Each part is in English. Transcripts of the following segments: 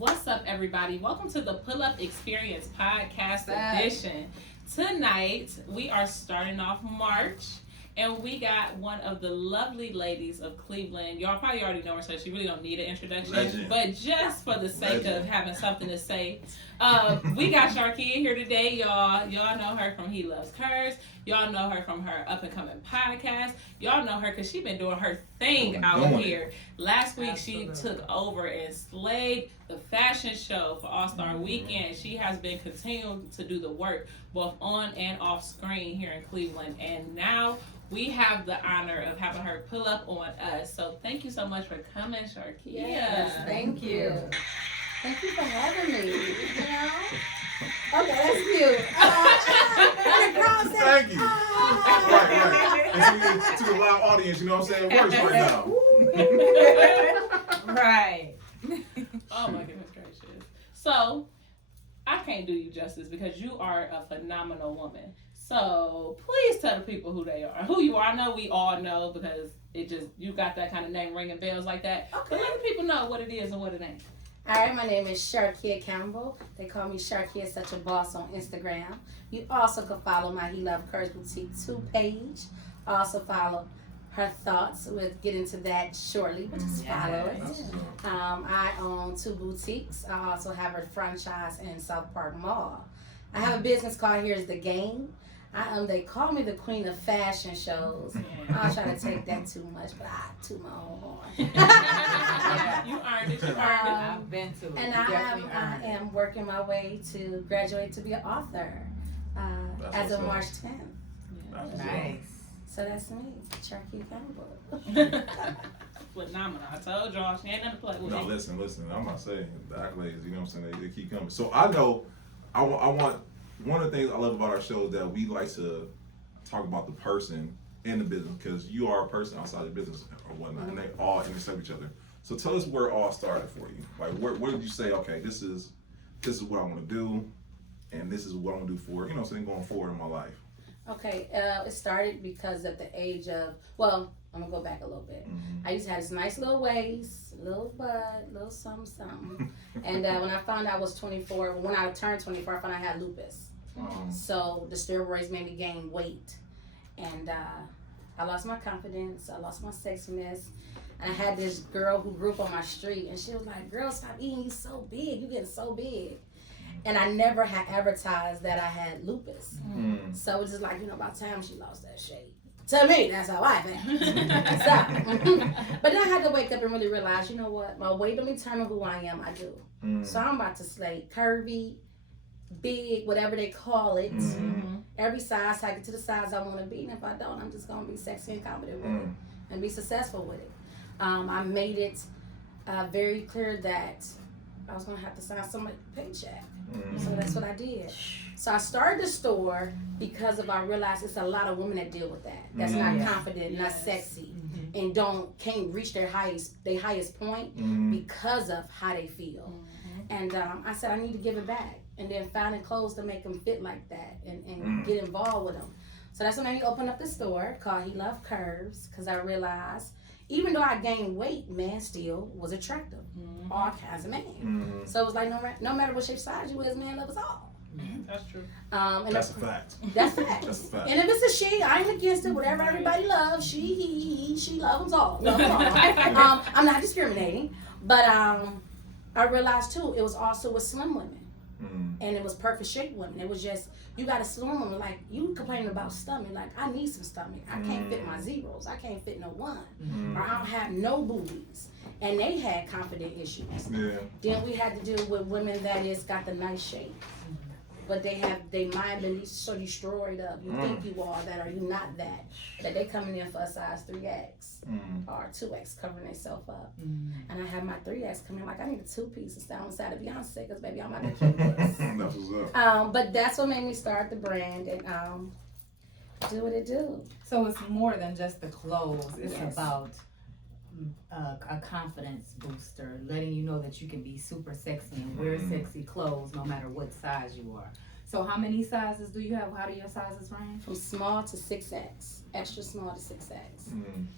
What's up, everybody? Welcome to the Pull Up Experience Podcast Edition. Tonight, we are starting off March, and we got one of the lovely ladies of Cleveland. Y'all probably already know her, so she really don't need an introduction. Legend. But just for the sake of having something to say, we got Charkia here today, y'all. Y'all know her from He Loves Curves. Y'all know her from her up-and-coming podcast. Y'all know her because she been doing her thing out here. Last week, she took over and slayed the fashion show for All-Star Weekend. She has been continuing to do the work both on and off screen here in Cleveland. And now we have the honor of having her pull up on us. So thank you so much for coming, Charkia. Yes, thank you. Thank you for having me. You know? Okay, that's cute. Thank you. Right. And to the live audience, you know what I'm saying? It works right now. Right. Oh my goodness gracious. So, I can't do you justice because you are a phenomenal woman. So, please tell the people who they are. Who you are. I know we all know because you got that kind of name ringing bells like that. Okay. But let the people know what it is and what it ain't. Alright, my name is Charkia Campbell. They call me Charkia Such a Boss on Instagram. You also can follow my He Love Curves Boutique 2 page. Also follow her thoughts. We'll get into that shortly, but just follow it. I own 2 boutiques. I also have a franchise in South Park Mall. I have a business called Here's the Game. They call me the queen of fashion shows. I'll try to take that too much, but I toot my own horn. You earned it. I've been to it. And I am working my way to graduate to be an author as of March 10th. Nice. So that's me, Charkia Campbell. Phenomenal. I told y'all she ain't nothing to play with. No, listen. I'm not saying the accolades, you know what I'm saying? They keep coming. So I know, I want, one of the things I love about our show is that we like to talk about the person in the business because you are a person outside the business or whatnot, and they all intersect each other. So tell us where it all started for you. Like, where did you say, okay, this is what I want to do, and this is what I'm gonna do for, you know, something going forward in my life. Okay, it started because at the age of, well, I'm gonna go back a little bit. I used to have this nice little waist, little butt, little something. And when I found out I was 24, when I turned 24, I found out I had lupus. So the steroids made me gain weight. And I lost my confidence, I lost my sexiness. And I had this girl who grew up on my street, and she was like, girl, stop eating, you so big, you getting so big. And I never had advertised that I had lupus. So it was just like, about time she lost that shape. To me, that's how I felt. But then I had to wake up and really realize, you know what? My weight don't determine who I am, I do. So I'm about to slay curvy, big, whatever they call it. Every size, I get to the size I want to be. And if I don't, I'm just going to be sexy and confident with it and be successful with it. I made it very clear that I was going to have to sign somebody's paycheck. So that's what I did. So I started the store because I realized it's a lot of women that deal with that. That's not confident, not sexy, and can't reach their highest point because of how they feel. And I said I need to give it back, and then finding clothes to make them fit like that and get involved with them. So that's when I opened up the store called He Love Curves, because I realized even though I gained weight, man still was attractive. All kinds of men. So it was like no matter what shape size you is, man love us all. That's true. And that's a fact. That's fact. That's a fact. And if it's a she, I ain't against it. Whatever everybody loves, she, he, she loves them all. Love them all. I'm not discriminating, but I realized too, it was also with slim women. And it was perfect shape women. It was just, you got a slim woman, like you complaining about stomach, like I need some stomach. I can't fit my zeros. I can't fit no one. Or I don't have no boobies. And they had confident issues. Then we had to deal with women that got the nice shape. But they mind been so destroyed up. You think you are that or you not that they coming in for a size 3X or 2X covering themselves up. And I have my 3X coming in like I need a 2-piece to stand on the side of Beyonce because baby I'm about to keep this. That's what's up. But that's what made me start the brand and do what it do. So it's more than just the clothes. It's about a confidence booster, letting you know that you can be super sexy and wear sexy clothes no matter what size you are. So how many sizes do you have? How do your sizes range? From small to 6X, extra small to 6X.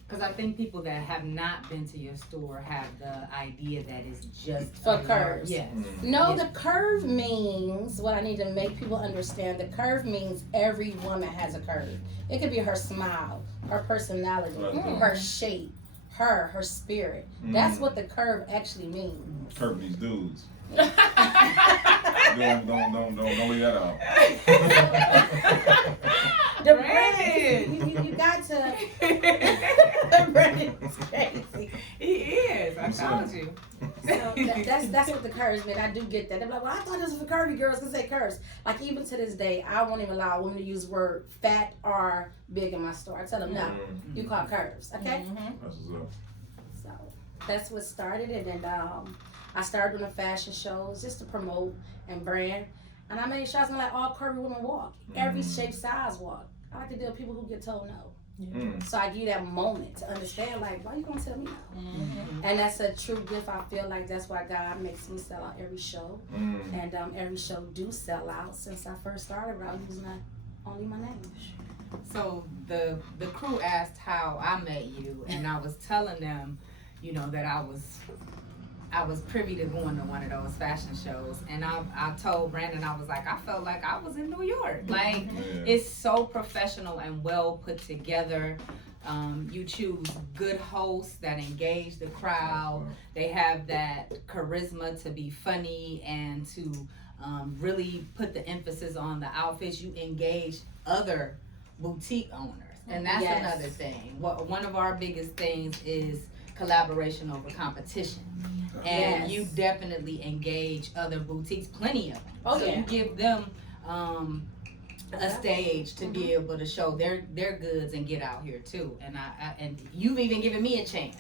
Because I think people that have not been to your store have the idea that it's just For curves. Yes. No, the curve means, what I need to make people understand, the curve means every woman has a curve. It could be her smile, her personality, her shape, her spirit. That's what the curve actually means. Curve these dudes. don't leave that out. The brand, you got to. Brandon's crazy. He is. I told you. So that's what the curves mean. I do get that. They're like, well, I thought this was for curvy girls because they curves. Like even to this day, I won't even allow women to use the word fat or big in my store. I tell them no, you call curves, okay? That's what's up. So that's what started it, and I started doing the fashion shows just to promote and brand. And I made sure I was gonna let all curvy women walk. Every shape, size walk. I like to deal with people who get told no. So I give you that moment to understand, like, why you gonna tell me no? And that's a true gift. I feel like that's why God makes me sell out every show. And every show do sell out since I first started without using only my name. So the crew asked how I met you, and I was telling them, you know, that I was privy to going to one of those fashion shows, and I told Brandon, I was like, I felt like I was in New York. Like, it's so professional and well put together. You choose good hosts that engage the crowd. They have that charisma to be funny and to really put the emphasis on the outfits. You engage other boutique owners, and that's another thing. One of our biggest things is collaboration over competition. And you definitely engage other boutiques, plenty of them. So you give them a stage to be able to show their goods and get out here too. And you've even given me a chance.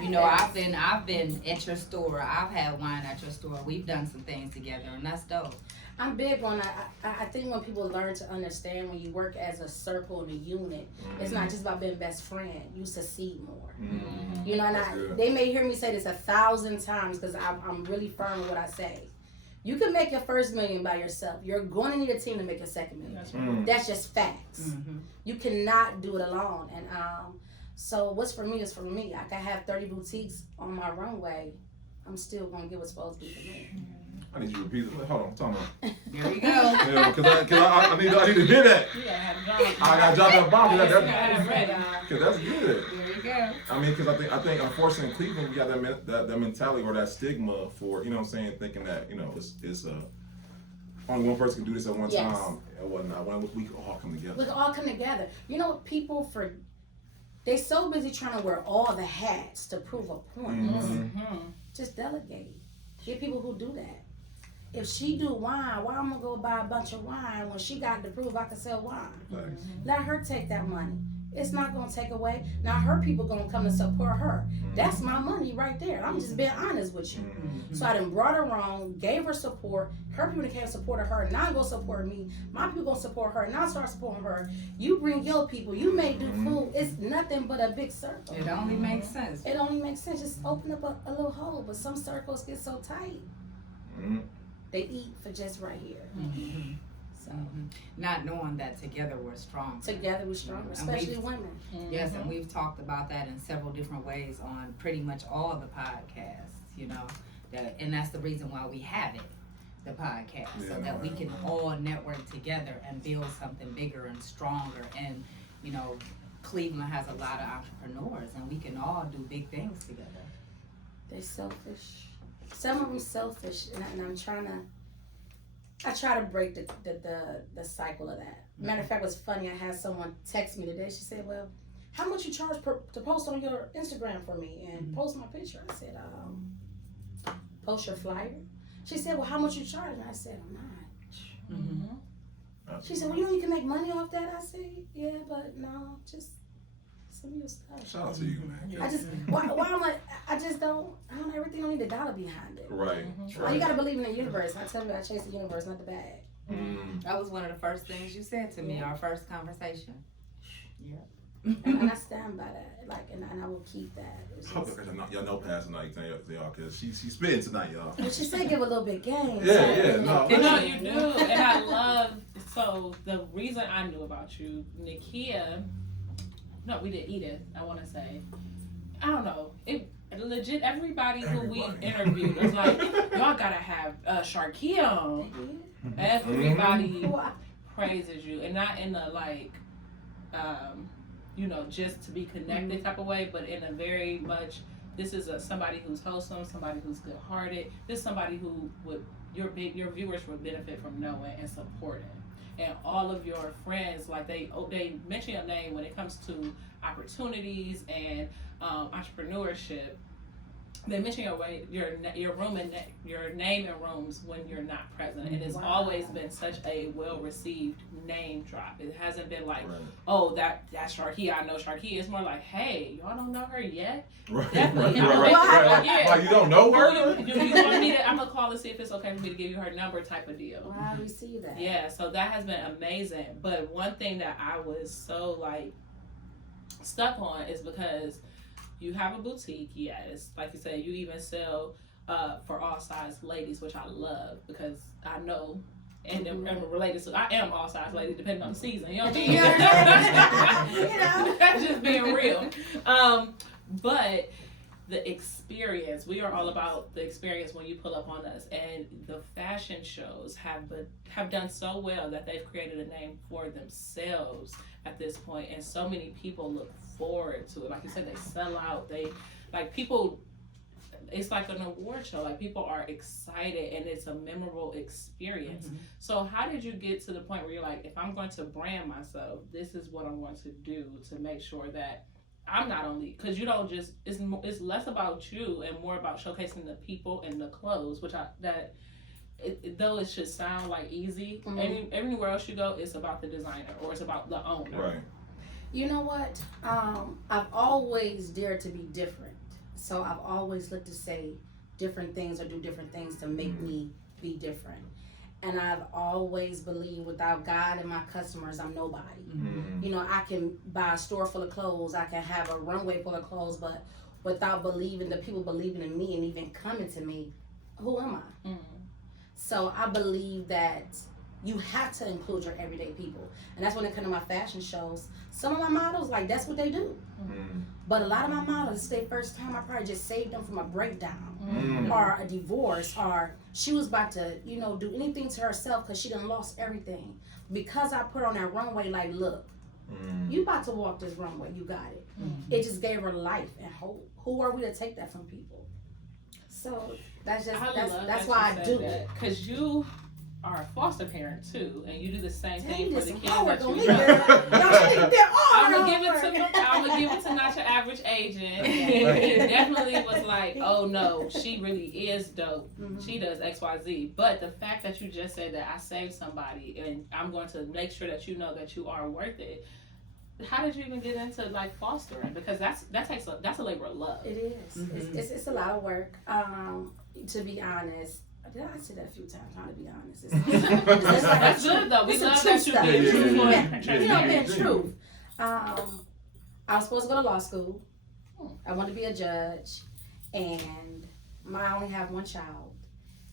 You know, I've been at your store. I've had wine at your store. We've done some things together, and that's dope. I'm big on I think when people learn to understand when you work as a circle and a unit, it's not just about being best friend. You succeed more. You know, and they may hear me say this 1,000 times because I'm really firm with what I say. You can make your first million by yourself. You're going to need a team to make your second million. That's just facts. You cannot do it alone. And so what's for me is for me. I can have 30 boutiques on my runway. I'm still going to get what's supposed to be for me. I need you to repeat it. Hold on, tell me. There you go. Yeah, because I need to hear that. I got to drop that bomb. Because that's good. There you go. I mean, because I think unfortunately in Cleveland we got that mentality or that stigma for, you know what I'm saying, thinking that, you know, it's only one person can do this at one time and whatnot. When we can all come together. We can all come together. You know what people they so busy trying to wear all the hats to prove a point. Just delegate. Get people who do that. If she do wine, why I'm gonna go buy a bunch of wine when she got to prove I can sell wine? Let her take that money. It's not gonna take away. Now her people gonna come to support her. That's my money right there. I'm just being honest with you. So I done brought her wrong, gave her support. Her people that came and supported her, now gonna support me. My people gonna support her, now start supporting her. You bring your people. You may do food. It's nothing but a big circle. It only makes sense. It only makes sense. Just open up a little hole. But some circles get so tight. They eat for just right here. So not knowing that together we're strong. Together we're stronger, especially women. Yes, and we've talked about that in several different ways on pretty much all the podcasts, you know, and that's the reason why we have it, the podcast, so that we can all network together and build something bigger and stronger. And, you know, Cleveland has a lot of entrepreneurs and we can all do big things together. They're selfish. Some of them selfish, and I try to break the cycle of that. Matter of fact, it was funny. I had someone text me today. She said, "Well, how much you charge to post on your Instagram for me and post my picture?" I said, "Post your flyer." She said, "Well, how much you charge?" And I said, "I'm not." She said, "Well, you know you can make money off that." I said, "Yeah, but no, just some of your stuff." Shout out to you, man. I just I don't everything don't need a dollar behind it. Right. Well, you gotta believe in the universe. I tell you, I chase the universe, not the bag. That was one of the first things you said to me, our first conversation. And I stand by that, like, and I will keep that. It's Okay, just- y'all know past tonight, y'all, because she's spitting tonight, y'all. But she said give a little bit game. Yeah, no. No, you do, and I love. So the reason I knew about you, Nakia. No, we did Edith. I want to say, I don't know. It legit. Everybody who we interviewed was like, y'all gotta have Charkia on. Everybody praises you, and not in a like, just to be connected type of way, but in a very much. This is somebody who's wholesome, somebody who's good-hearted. This is somebody who your viewers would benefit from knowing and supporting. And all of your friends, like they mention your name when it comes to opportunities and entrepreneurship. They mention your room and your name in rooms when you're not present, and it's always been such a well-received name drop. It hasn't been like, oh, that's Charkia. I know Charkia. It's more like, hey, y'all don't know her yet. Right, Definitely. right. Yeah. Like you don't know her? Do you want me to? I'm gonna call and see if it's okay for me to give you her number, type of deal. Wow, we see that. Yeah, so that has been amazing. But one thing that I was so like stuck on is because you have a boutique, yes. Like you said, you even sell for all size ladies, which I love because I know and related to, I am all size lady depending on the season. You know what I mean? That's just being real. But the experience, we are all about the experience when you pull up on us, and the fashion shows have done so well that they've created a name for themselves at this point, and so many people look forward to it. Like you said, they sell out. It's like an award show. Like people are excited, and it's a memorable experience. Mm-hmm. So how did you get to the point where you're like, if I'm going to brand myself, this is what I'm going to do to make sure that I'm not only, because you don't just, it's less about you and more about showcasing the people and the clothes, which though it should sound like easy, everywhere else you go, it's about the designer or it's about the owner. Right. You know what? I've always dared to be different. So I've always looked to say different things or do different things to make me be different. And I've always believed without God and my customers, I'm nobody. Mm-hmm. You know, I can buy a store full of clothes, I can have a runway full of clothes, but without believing, the people believing in me and even coming to me, who am I? Mm-hmm. So I believe that you have to include your everyday people. And that's when it comes to my fashion shows. Some of my models, like, that's what they do. Mm-hmm. But a lot of my models, it's their first time, I probably just saved them from a breakdown or a divorce, or she was about to, do anything to herself because she done lost everything. Because I put on that runway, like, look, you about to walk this runway, you got it. Mm-hmm. It just gave her life and hope. Who are we to take that from people? So that's why I do it. Because you are a foster parent too, and you do the same thing for the kids that you I'm gonna give it to not your average agent. He definitely was like, oh no, she really is dope. Mm-hmm. She does XYZ. But the fact that you just said that I saved somebody and I'm going to make sure that you know that you are worth it. How did you even get into like fostering? Because that's a labor of love. It is. Mm-hmm. It's a lot of work. To be honest. Did I say that a few times? Trying to be honest. It's like that's good though. We love that you being truthful. Being truth. I was supposed to go to law school. I wanted to be a judge, and I only have one child.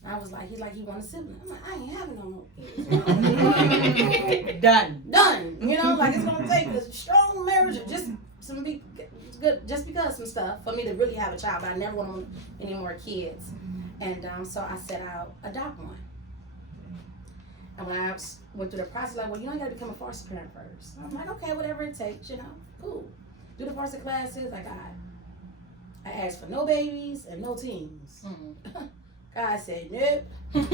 And I was like, he's like, you want a sibling? I'm like, I ain't having no more kids. Done. Like it's gonna take a strong marriage or just just because some stuff for me to really have a child. But I never want any more kids. And so I set out adopt one. And when I went through the process, like, well, you gotta become a foster parent first. I'm like, okay, whatever it takes, cool. Do the foster classes. I asked for no babies and no teens. Mm-hmm. God said nope. He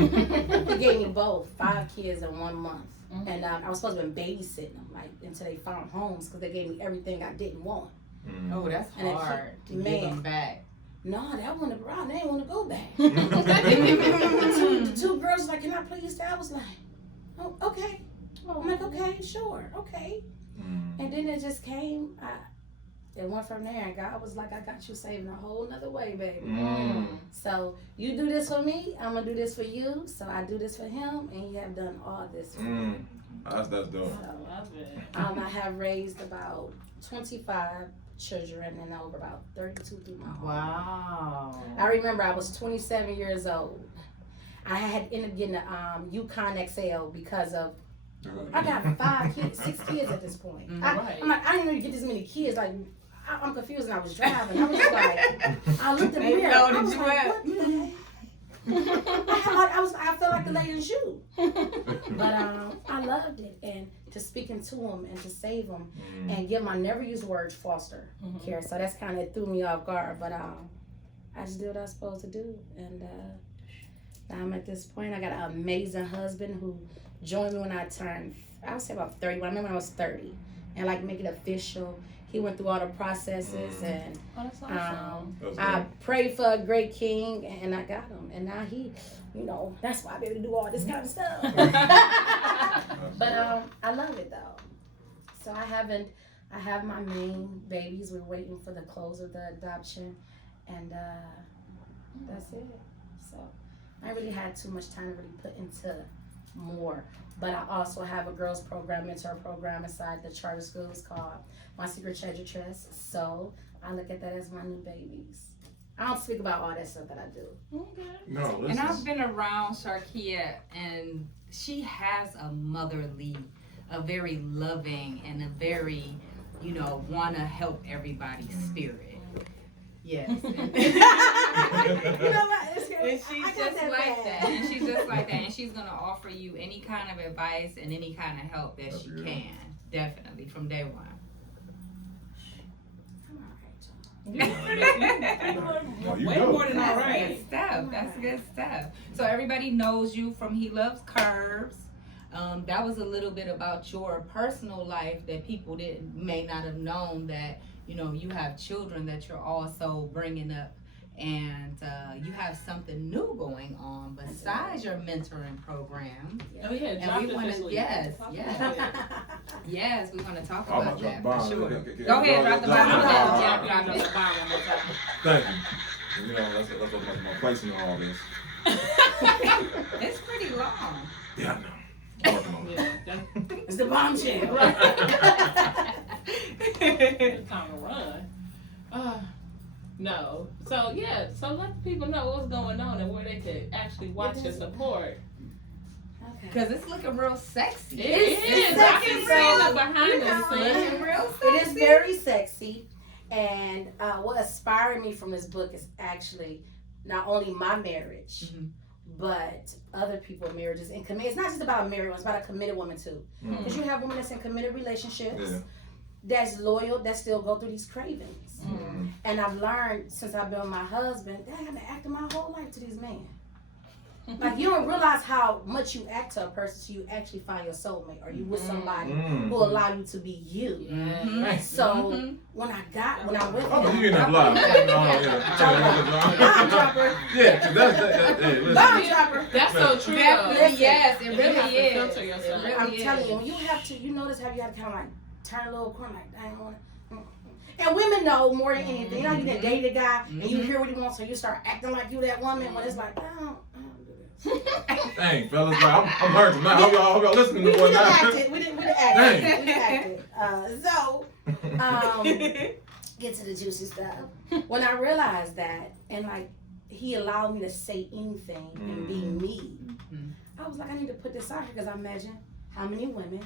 gave me both, 5 kids in 1 month. Mm-hmm. And I was supposed to have been babysitting them, until they found homes, because they gave me everything I didn't want. Mm-hmm. Oh, that's hard to give them back. No, that wasn't a problem. They didn't want to go back. the two girls like, can I please stay? I was like, oh, okay. I'm like, okay, sure, okay. And then it just came. It went from there, and God was like, I got you saving a whole nother way, baby. So you do this for me, I'm gonna do this for you. So I do this for him, and you have done all this for me. That's dope. I love it. I have raised about 25 children and over about 32 through my home. Wow. I remember I was 27 years old. I had ended up getting a Yukon XL because of I got 6 kids at this point. Right. I'm like, I didn't even get this many kids. Like, I'm confused and I was driving. I was just like, I looked in the mirror. I was like, what the heck? I felt like the lady in the shoe. But I loved it. And to speaking to them and to save them and give them, I never use the word foster care. So that's kind of threw me off guard. But I just did what I was supposed to do. And now I'm at this point. I got an amazing husband who joined me when I turned, I would say about 30. I remember when I was 30. And like make it official. He went through all the processes and That's awesome. I prayed for a great king and I got him. And now he, that's why I be able to do all this kind of stuff. But I love it though. So I have my main babies. We're waiting for the close of the adoption. And that's it. So I really had too much time to really put into more. But I also have a girls program, mentor program inside the charter schools called My Secret Treasure Trust. So I look at that as my new babies. I don't speak about all that stuff that I do. Okay. No, listen. And I've been around Charkia, and she has a motherly, a very loving, and a very, want to help everybody spirit. Yes. And she's just like that. And she's just like that. And she's going to offer you any kind of advice and any kind of help that she can. Definitely, from day one. No, you Way go. more than all That's right. good stuff. That's good stuff. So everybody knows you from He Loves Curves. That was a little bit about your personal life that people may not have known that, you have children that you're also bringing up, and you have something new going on besides your mentoring program. Oh yeah, And we want to, yes, we want to talk about that for sure. Go ahead, drop the bomb. Drop the bomb one more time. Thank you. That's my place in all this. It's pretty long. Yeah, I know. I'm working on it. Yeah, It's the bombshell. it's time to run. No. So let the people know what's going on and where they could actually watch and support. Because it's looking real sexy. It is. I can see the behind the scenes. Looking real sexy. It is very sexy. And what inspired me from this book is actually not only my marriage, but other people's marriages and it's not just about a married one, it's about a committed woman too. Because you have women that's in committed relationships, that's loyal, that still go through these cravings. And I've learned since I've been with my husband that I've been acting my whole life to these men. Like you don't realize how much you act to a person till you actually find your soulmate or you with somebody who allow you to be you. So when I'm with him, you in that block. bomb dropper. Yeah, that's Bomb dropper. That's so true. Definitely, yes, it You really have to is. filter yourself. It really I'm is. telling you, you have to. You notice how you have to kind of like turn a little corner, like I don't want to. And women know more than anything. You done dated a guy and you hear what he wants, so you start acting like you that woman when it's like I don't do this. Dang, fellas, I'm hurt tonight. I hope y'all listening to We what done now. acted. We done acted. So get to the juicy stuff. When I realized that, and like he allowed me to say anything and be me, I was like, I need to put this out here because I imagine how many women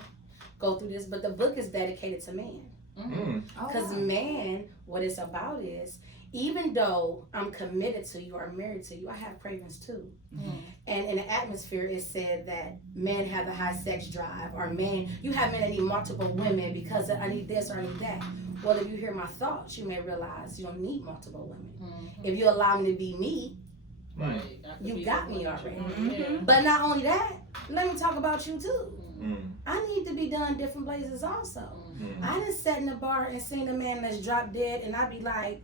go through this. But the book is dedicated to men. Because man, what it's about is, even though I'm committed to you or married to you, I have cravings too. And in the atmosphere, it said that men have a high sex drive, or you have men that need multiple women because I need this or I need that. Well, if you hear my thoughts, you may realize you don't need multiple women. If you allow me to be me, you got me already. But not only that, let me talk about you too. I need to be done different places also. I done sat in the bar and seen a man that's dropped dead and I be like,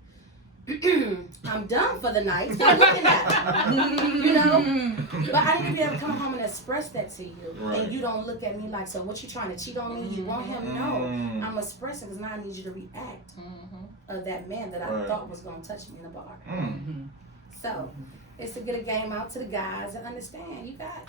I'm done for the night. Stop looking at me. But I need to be able to come home and express that to you. And you don't look at me like, so what you trying to cheat on me? You want him? No. I'm expressing because now I need you to react of that man that I thought was going to touch me in the bar. So it's to get a game out to the guys and understand you got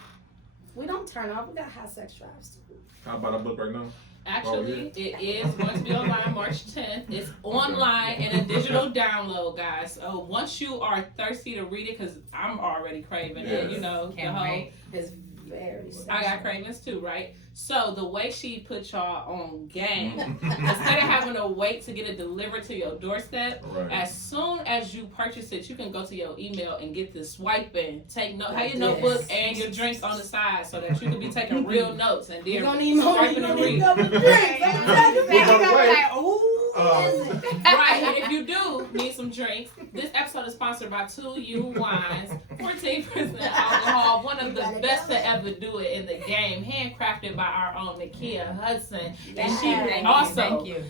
We don't turn off. We got high sex drives too. How about a book right now? Actually, it is going to be online March 10th. It's online and a digital download, guys. So once you are thirsty to read it, because I'm already craving it, you know, Can't the whole. wait. It's very sexual. I got cravings too, right? So the way she put y'all on game, instead of having to wait to get it delivered to your doorstep, Right. as soon as you purchase it, you can go to your email and get this swiping. Take note, have your Yes. notebook and your drinks on the side so that you can be taking real notes and You then don't need more. You swiping don't and need reading. no drinks. I'm telling you, Well, by the way, like, ooh. Right, and if you do need some drinks, this episode is sponsored by 2U Wines, 14% alcohol, one of the best to ever do it in the game, handcrafted by our own Nakia Hudson, and she Thank also you.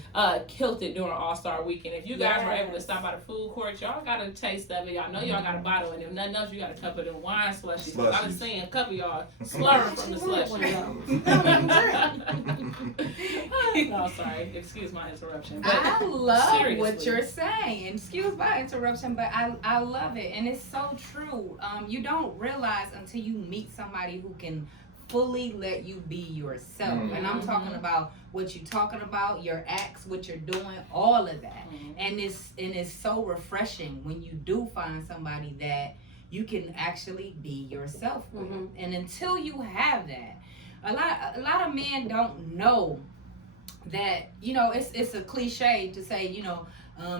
killed it during All-Star Weekend. If you guys were able to stop by the food court, y'all got a taste of it. Y'all know y'all got a bottle, and if nothing else, you got a cup of the wine slushies. I was seeing a couple of y'all slurring from the slushies. No, sorry, excuse my interruption. But I love what seriously. you're saying. Excuse my interruption, but I love it, and it's so true. You don't realize until you meet somebody who can fully let you be yourself. And I'm talking about what you're talking about, your acts, what you're doing, all of that. And it's so refreshing when you do find somebody that you can actually be yourself with. And until you have that, a lot of men don't know that, you know, it's a cliche to say, you know,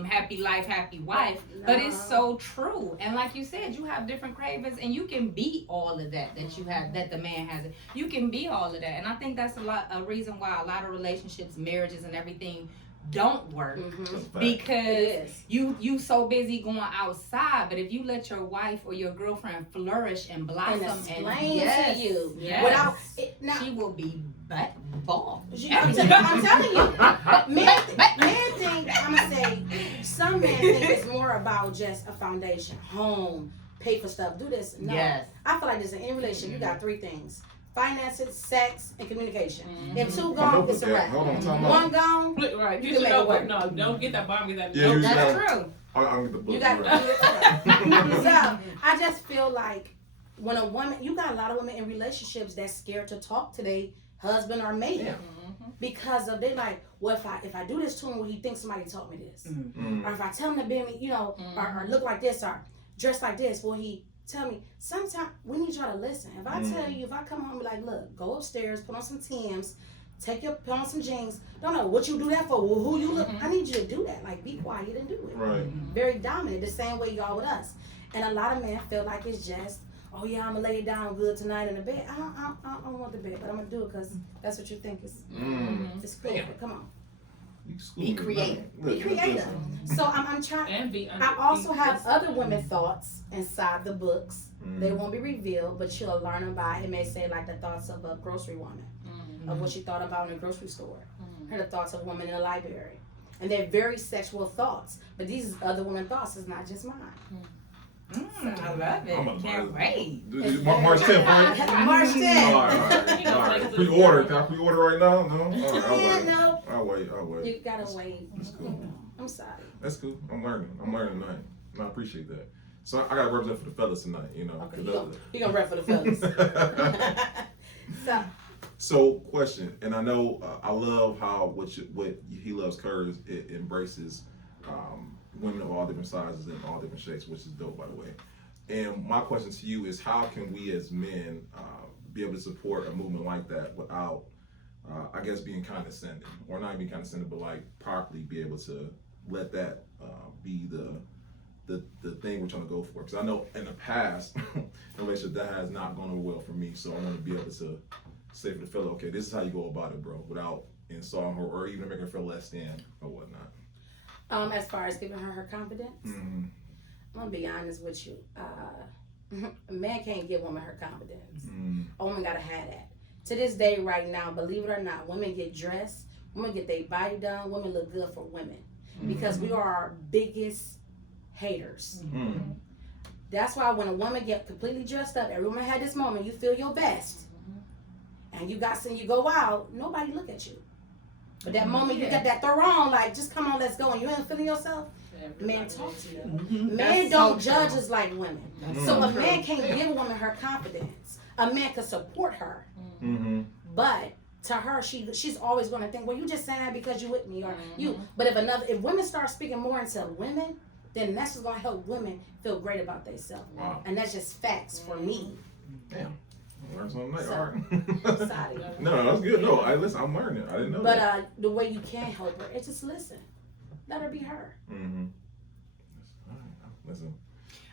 happy life, happy wife, but it's so true. And like you said, you have different cravings, and you can be all of that you have, that the man has. You can be all of that, and I think that's a reason why a lot of relationships, marriages, and everything don't work, because you so busy going outside. But if you let your wife or your girlfriend flourish and blossom and explain to you without it, now, she will be ball. I'm telling you, men think, I'm gonna say, some men think it's more about just a foundation, home, pay for stuff, do this. No, I feel like this in any relationship, you got three things: finances, sex, and communication. If two gone, it's a wrap. One gone, right. you can make it work. No, don't get that bomb. Get that. Yeah, That's true. I'll get the book. You got So I just feel like when a woman, you got a lot of women in relationships that's scared to talk to their husband or mate because of they like, well, if I do this to him, will he think somebody taught me this? Or if I tell him to be me, you know, or look like this or dress like this, will he tell me? Sometimes we need y'all to listen. If I tell you, if I come home and be like, look, go upstairs, put on some Timbs, put on some jeans. Don't know what you do that for. Well, who you look? I need you to do that. Like, be quiet and do it. Right. Very dominant, the same way y'all with us. And a lot of men feel like it's just, oh yeah, I'm gonna lay it down good tonight in the bed. I don't want the bed, but I'm gonna do it because that's what you think is. It's cool. But come on. Be creative. Be creative. So I'm trying. And be I also have other women thoughts inside the books. They won't be revealed, but you'll learn about. It may say like the thoughts of a grocery woman, of what she thought about in a grocery store, her thoughts of a woman in a library, and they're very sexual thoughts. But these other women thoughts is not just mine. I love it. Can't wait. March 10th, right? March 10th. All right. Pre-order. Can I pre-order right now? No? All right, No. I'll wait. You gotta wait. That's cool. I'm sorry. That's cool. I'm learning tonight. And I appreciate that. So I got to represent for the fellas tonight, you know. Okay, you gonna rep for the fellas. So, question, and I know I love how what He Loves Curves, it embraces women of all different sizes and all different shapes, which is dope, by the way. And my question to you is, how can we as men be able to support a movement like that without, I guess, being condescending, or not being condescending, but like properly be able to let that be the thing we're trying to go for? Because I know in the past, in a relationship, that has not gone over well for me. So I want to be able to say for the fellow, okay, this is how you go about it, bro, without insulting her or even making her feel less than or whatnot. As far as giving her confidence, I'm gonna be honest with you. A man can't give a woman her confidence. A woman gotta have that. To this day, right now, believe it or not, women get dressed, women get their body done, women look good for women because we are our biggest haters. That's why when a woman get completely dressed up, every woman had this moment, you feel your best, and you go out, nobody look at you. But that moment you got that throw on, like, just come on, let's go, and you ain't feeling yourself, men talk to you. Men don't judge us like women. So a man can't give a woman her confidence. A man could support her, but to her, she's always going to think, well, you just saying that because you with me or you. But if women start speaking more into women, then that's what's going to help women feel great about themselves. Wow. And that's just facts for me. Damn. Learn something like So, all right. Sorry. No, that's good. No, listen, I'm learning. I didn't know But that. the way you can help her is just listen. Let her be her. Mm-hmm. All right. Listen.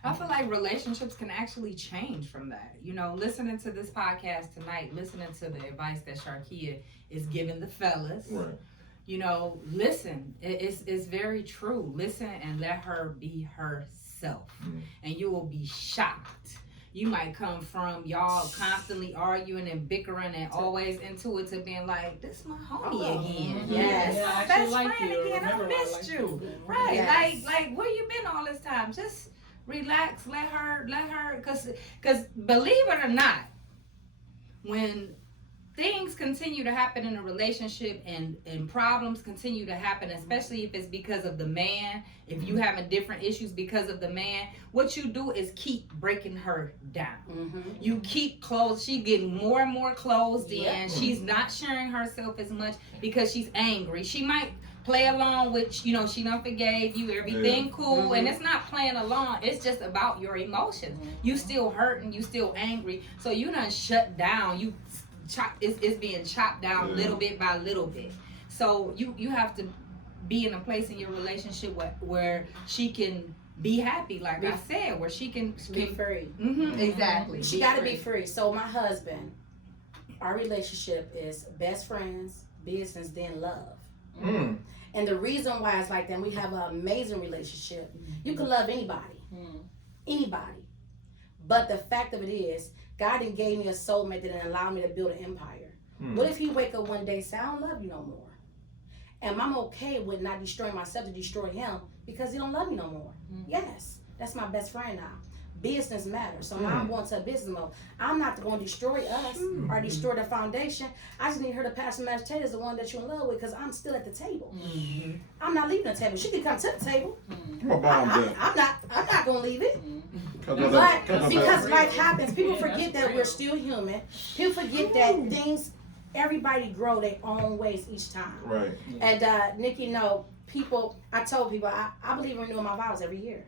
I feel like relationships can actually change from that. You know, listening to this podcast tonight, listening to the advice that Charkia is giving the fellas. Right. You know, listen. It's very true. Listen and let her be herself. And you will be shocked. You might come from y'all constantly arguing and bickering and always into it to being like, this my homie again. Yes. This my best friend again. I missed you. Right. Yes. Like where you been all this time? Just relax, let her, cause believe it or not, when things continue to happen in a relationship and problems continue to happen, especially if it's because of the man, if you having different issues because of the man, what you do is keep breaking her down. You keep she getting more and more closed in. She's not sharing herself as much because she's angry. She might play along with, you know, she done forgave you, everything cool, and it's not playing along, it's just about your emotions. You still hurting, you still angry, so you done shut down, it's being chopped down little bit by little bit. So you have to be in a place in your relationship where she can be happy, like I said, where she can Be free. Exactly. She got to be free. So my husband, our relationship is best friends, business, then love. And the reason why it's like that, we have an amazing relationship. You can love anybody. Anybody. But the fact of it is, God done gave me a soulmate that allowed me to build an empire. What if he wake up one day and say, I don't love you no more? And I'm okay with not destroying myself to destroy him because he don't love me no more. Yes, that's my best friend now. Business matters. So now I'm going to a business mode. I'm not going to destroy us or destroy the foundation. I just need her to pass the mashed potatoes, the one that you're in love with, because I'm still at the table. I'm not leaving the table. She can come to the table. I'm not going to leave it. But because life happens, people forget that we're still human. People forget that everybody grow their own ways each time. Right. And Nikki, I told people, I believe in renewing my vows every year.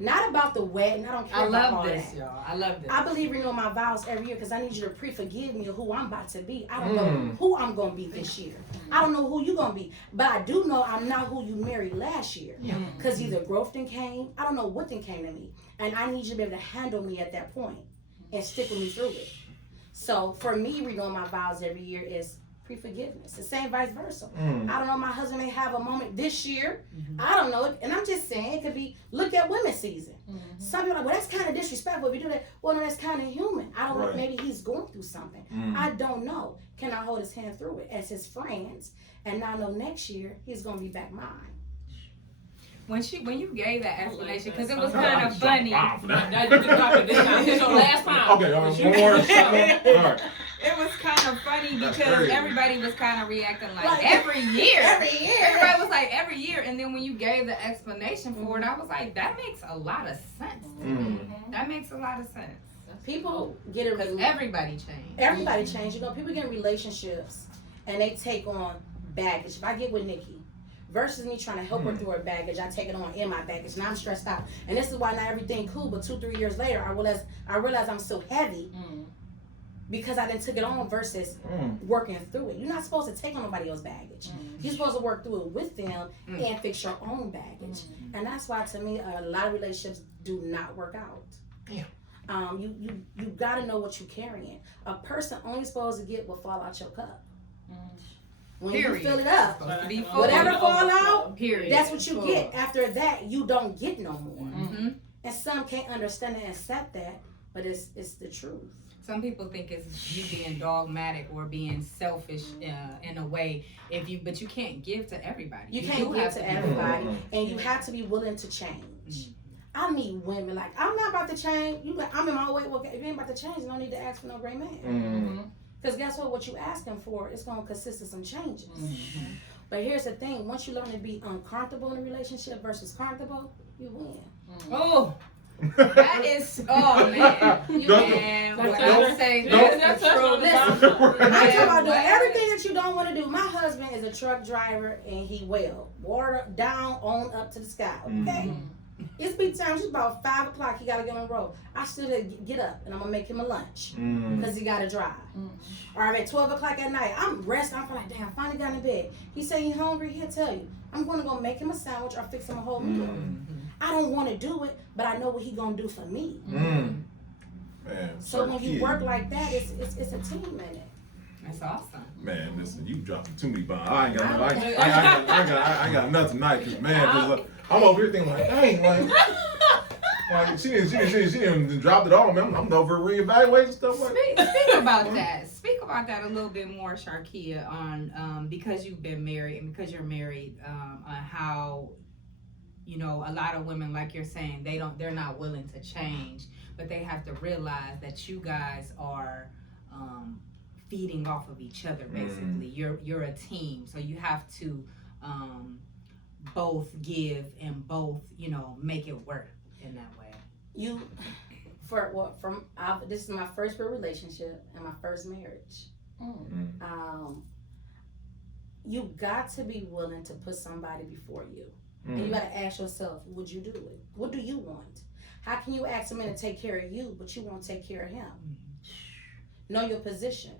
Not about the wedding. I don't care about all that. Y'all. I love this. I believe renewing my vows every year because I need you to pre-forgive me of who I'm about to be. I don't know who I'm going to be this year. I don't know who you're going to be. But I do know I'm not who you married last year. Because either growth then came. I don't know what then came to me. And I need you to be able to handle me at that point and stick with me through it. So for me, renewing my vows every year is forgiveness. The same vice versa. I don't know, my husband may have a moment this year. I don't know. And I'm just saying, it could be, look at women's season. Some people are like, well, that's kind of disrespectful if you do that. Well, no, that's kind of human. I don't know, maybe he's going through something. I don't know. Can I hold his hand through it as his friends? And now I know next year, he's going to be back mine. When you gave that explanation, because it was kind of funny. Now you can drop it this time. It's your last time. Okay, one more. All right. It was kind of funny because everybody was kind of reacting like every year. Everybody was like every year, and then when you gave the explanation for it, I was like, that makes a lot of sense. That makes a lot of sense. People get it because everybody changed. Everybody changed. You know, people get in relationships and they take on baggage. If I get with Nikki, versus me trying to help her through her baggage, I take it on in my baggage. Now I'm stressed out, and this is why not everything cool. But 2-3 years later, I realize I'm so heavy because I didn't took it on versus working through it. You're not supposed to take on nobody else's baggage. You're supposed to work through it with them and fix your own baggage. And that's why, to me, a lot of relationships do not work out. You got to know what you're carrying. A person only supposed to get what fall out your cup. When you fill it up, whatever fall out, that's what you get. After that, you don't get no more. And some can't understand and accept that, but it's the truth. Some people think it's you being dogmatic or being selfish in a way. But you can't give to everybody. You can't give to everybody, and you have to be willing to change. I need women like, I'm not about to change. I'm in my way. Well, if you ain't about to change, you don't need to ask for no great man. Because guess what you asking for, it's going to consist of some changes. But here's the thing. Once you learn to be uncomfortable in a relationship versus comfortable, you win. That is, oh man, man, Don't- when don't- I say don't- that's the that's truth. Listen, I'm talking about doing Man, everything that you don't want to do. My husband is a truck driver and he well. Water down, on up to the sky. Okay? It's be time, it's about 5 o'clock, he gotta get on the road. I still get up and I'm gonna make him a lunch. Because he gotta drive. Or at 12 o'clock at night, I'm resting, I'm like, damn, I finally got in bed. He say he hungry, he'll tell you. I'm gonna go make him a sandwich or fix him a whole meal. I don't wanna do it, but I know what he gonna do for me. Man, So when you Charkia, work like that, it's a team in it. That's awesome. man, listen, you dropping too many bombs. I ain't got nothing tonight, cause man, I'm over here thinking like, dang, like she didn't drop it all, man. I'm over reevaluating stuff like. Speak about that. Speak about that a little bit more, Charkia, on because you've been married and because you're married, on how, you know, a lot of women, like you're saying, they're not willing to change, but they have to realize that you guys are feeding off of each other. Basically, you're a team, so you have to both give and both, you know, make it work in that way. This is my first real relationship and my first marriage. You got to be willing to put somebody before you. And you got to ask yourself, would you do it? What do you want? How can you ask a man to take care of you, but you won't take care of him? Know your position.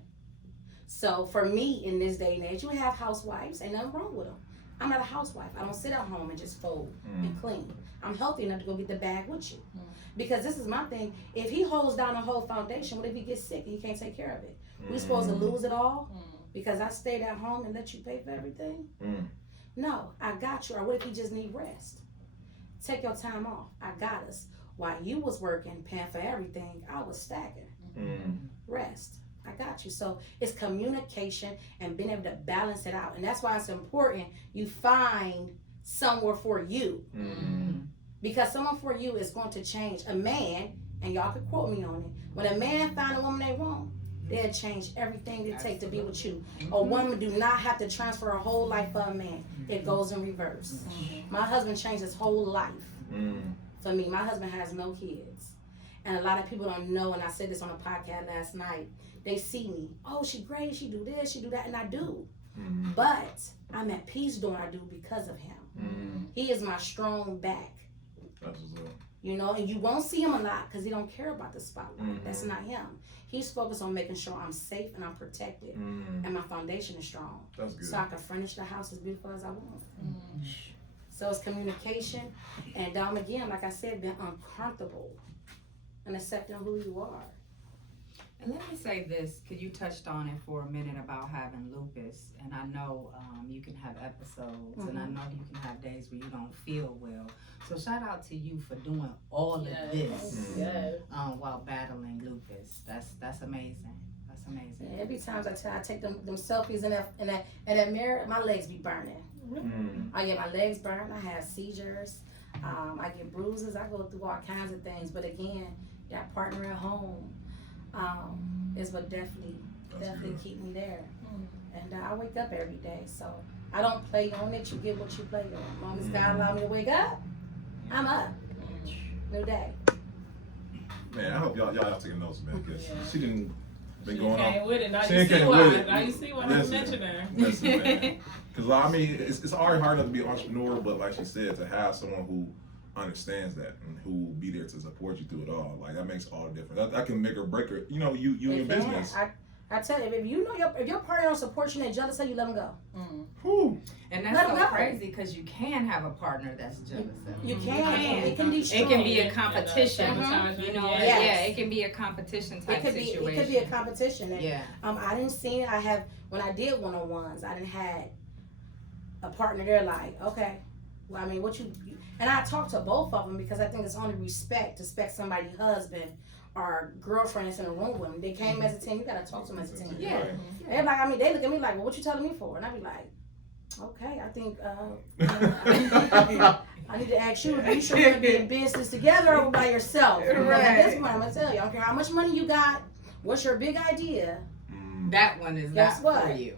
So for me, in this day and age, you have housewives, ain't nothing wrong with them. I'm not a housewife. I don't sit at home and just fold and clean. I'm healthy enough to go get the bag with you. Because this is my thing. If he holds down a whole foundation, what if he gets sick and he can't take care of it? We supposed to lose it all because I stayed at home and let you pay for everything? No, I got you. Or what if he just need rest? Take your time off. I got us. While you was working, paying for everything, I was stacking. Rest. I got you. So it's communication and being able to balance it out. And that's why it's important you find somewhere for you. Because someone for you is going to change. A man, and y'all can quote me on it, when a man find a woman they want, they'll change everything they take to be with you. A woman do not have to transfer her whole life for a man. It goes in reverse. My husband changed his whole life for me. My husband has no kids. And a lot of people don't know, and I said this on a podcast last night, they see me, oh, she great, she do this, she do that, and I do. But I'm at peace doing what I do because of him. He is my strong back. That's what's up. You know, and you won't see him a lot because he don't care about the spotlight. That's not him. He's focused on making sure I'm safe and I'm protected, and my foundation is strong. That's good. So I can furnish the house as beautiful as I want. So it's communication, and again, like I said, being uncomfortable and accepting who you are. And let me say this, because you touched on it for a minute about having lupus, and I know you can have episodes, and I know you can have days where you don't feel well. So shout out to you for doing all of this while battling lupus. That's amazing. That's amazing. And every time I take them selfies in that mirror, my legs be burning. I get my legs burned. I have seizures. I get bruises. I go through all kinds of things. But again, that partner at home is what definitely keep me there. And I wake up every day, so I don't play on it. You get what you play on. As long as God allow me to wake up, I'm up. New day. Man, I hope y'all taking notes, man, because she didn't been She going came on. with it. Now She you see came why. with it. Now you see why I Listen, mentioned her. Listen, man. Because I mean, it's already hard enough to be an entrepreneur, but like she said, to have someone who understands that and who will be there to support you through it all, like that makes all the difference. That can make or break her. You know, you in your business. I tell you, if you know if your partner don't support you and jealous of you, let them go. Whew. And that's so crazy because you can have a partner that's jealous of you. You can. It can be strong. It can be a competition. You know, it can be a competition type situation. It could be a competition. And, Yeah. I didn't see it. When I did one-on-ones, I didn't have a partner there like, okay, well, I mean, and I talked to both of them because I think it's only respect to respect somebody's husband or girlfriend that's in a room with them. They came as a team. You gotta talk to them as a team. Yeah. They're like, they look at me like, well, what you telling me for? And I be like, okay, I think I need to ask you if you sure you're gonna be in business together or by yourself. Because at this point, I'm gonna tell you, I don't care how much money you got. What's your big idea? That one is Guess not what? for you.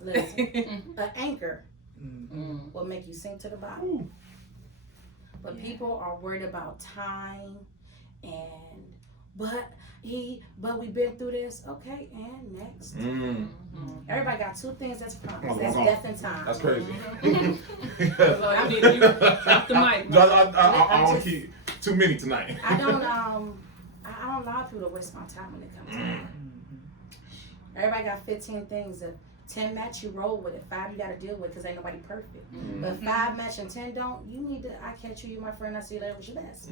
Listen, an anchor will make you sink to the bottom. But people are worried about time but we've been through this. Okay, and next. Everybody got two things that's promised. That's death and time. That's crazy. I need you drop the mic. I don't keep too many tonight. I don't allow people to waste my time when it comes to that. Everybody got 15 things. 10 match, you roll with it. 5 you got to deal with because ain't nobody perfect. But if 5 match and 10 don't, you need to. I catch you, my friend. I see you later. What's your best?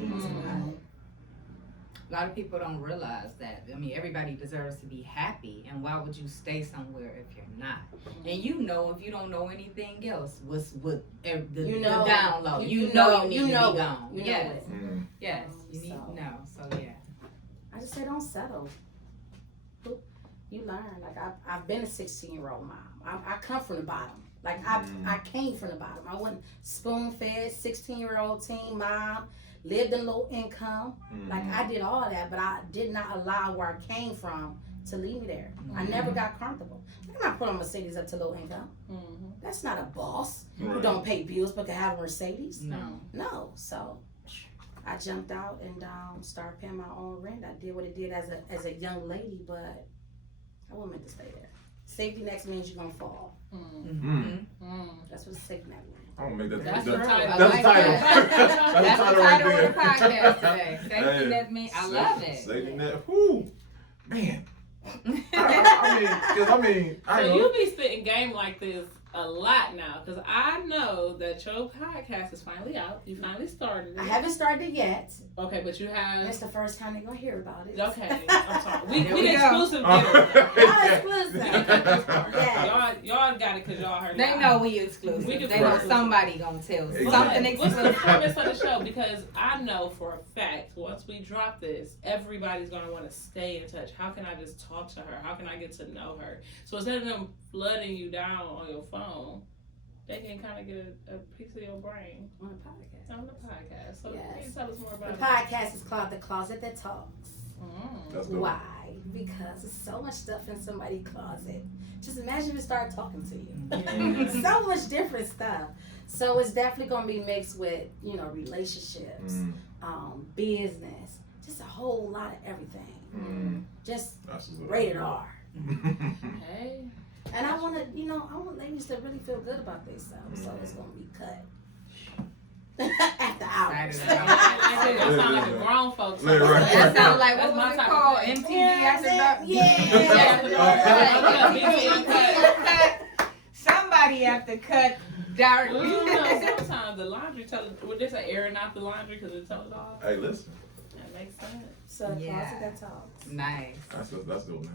A lot of people don't realize that. I mean, everybody deserves to be happy, and why would you stay somewhere if you're not? And you know, if you don't know anything else, what's the down low? You know you need to be gone. Yes, you need to know. So yeah, I just say don't settle. You learn. Like I've been a 16-year-old mom. I come from the bottom. Like I came from the bottom. I wasn't spoon-fed. 16-year-old teen mom. Lived in low income. Like I did all of that, but I did not allow where I came from to lead me there. I never got comfortable. I'm not putting a Mercedes up to low income. That's not a boss who don't pay bills but can have a Mercedes. No. So I jumped out and started paying my own rent. I did what it did as a young lady, but I wasn't meant to stay there. Safety net means you're gonna fall. That's what safety net means. I'm gonna make that. That's the title. That's the title. That's the title right of there. the podcast today. Safety net means I love it. Safety net. Whoo, man. I mean, so you be spitting game like this a lot now, because I know that your podcast is finally out. You finally started it. I haven't started it yet. Okay, but you have. It's the first time they're gonna hear about it. Okay, I'm sorry. We the go. exclusive. Yeah. Y'all got it because y'all heard. They know we exclusive. They know somebody gonna tell us something exclusive. What's the premise of the show? Because I know for a fact once we drop this, everybody's gonna want to stay in touch. How can I just talk to her? How can I get to know her? So instead of them flooding you down on your phone, they can kind of get a piece of your brain on the podcast. So yes. Can you tell us more about the podcast is called The Closet That Talks. That's good. Why? Because there's so much stuff in somebody's closet. Just imagine if it started talking to you. So much different stuff. So it's definitely going to be mixed with, relationships, business, just a whole lot of everything. Just rated R. Hey. And I want ladies to really feel good about themselves. So it's going to be cut. After hours. That sounds like a grown folks. That sounds like what was it called? MTV After Dark? Yeah. Somebody have to cut dark. Sometimes the laundry would they say airing out the laundry because it tells off? Hey, listen. That makes sense. So the Closet That Talks. Nice. That's the name.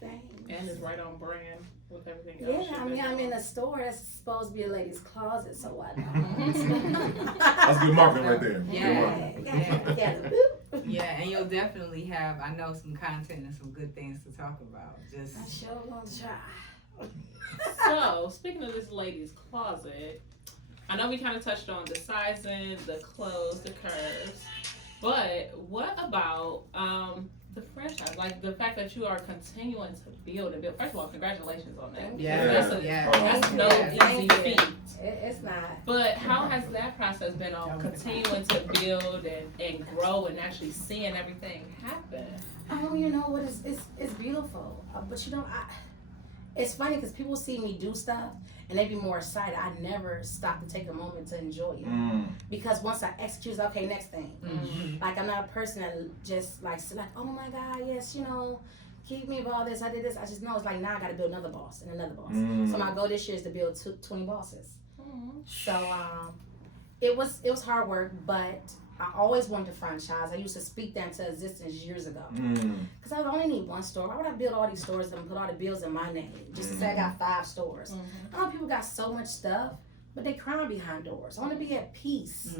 Thanks. And it's right on brand with everything else. Yeah, I mean, I'm in a store that's supposed to be a lady's closet, so why not? That's good marketing right there. Yeah, and you'll definitely have, I know, some content and some good things to talk about. Just I sure want to try. So, speaking of this lady's closet, I know we kind of touched on the sizing, the clothes, the curves, but what about the franchise? Like the fact that you are continuing to build and build. First of all, congratulations on that. That's no easy feat. It's not. But how has that process been on continuing to build and grow and actually seeing everything happen? You know what? It's beautiful. But it's funny because people see me do stuff and they be more excited. I never stop to take a moment to enjoy it. Because once I execute, okay, next thing. Like I'm not a person that just like, oh my God, yes, keep me with all this, I did this. I just know it's like, now I got to build another boss and another boss. So my goal this year is to build 20 bosses. So it was hard work, but I always wanted to franchise. I used to speak that into existence years ago. Because I only need one store. Why would I build all these stores and put all the bills in my name? Just to say I got 5 stores. I know people got so much stuff, but they crying behind doors. I want to be at peace,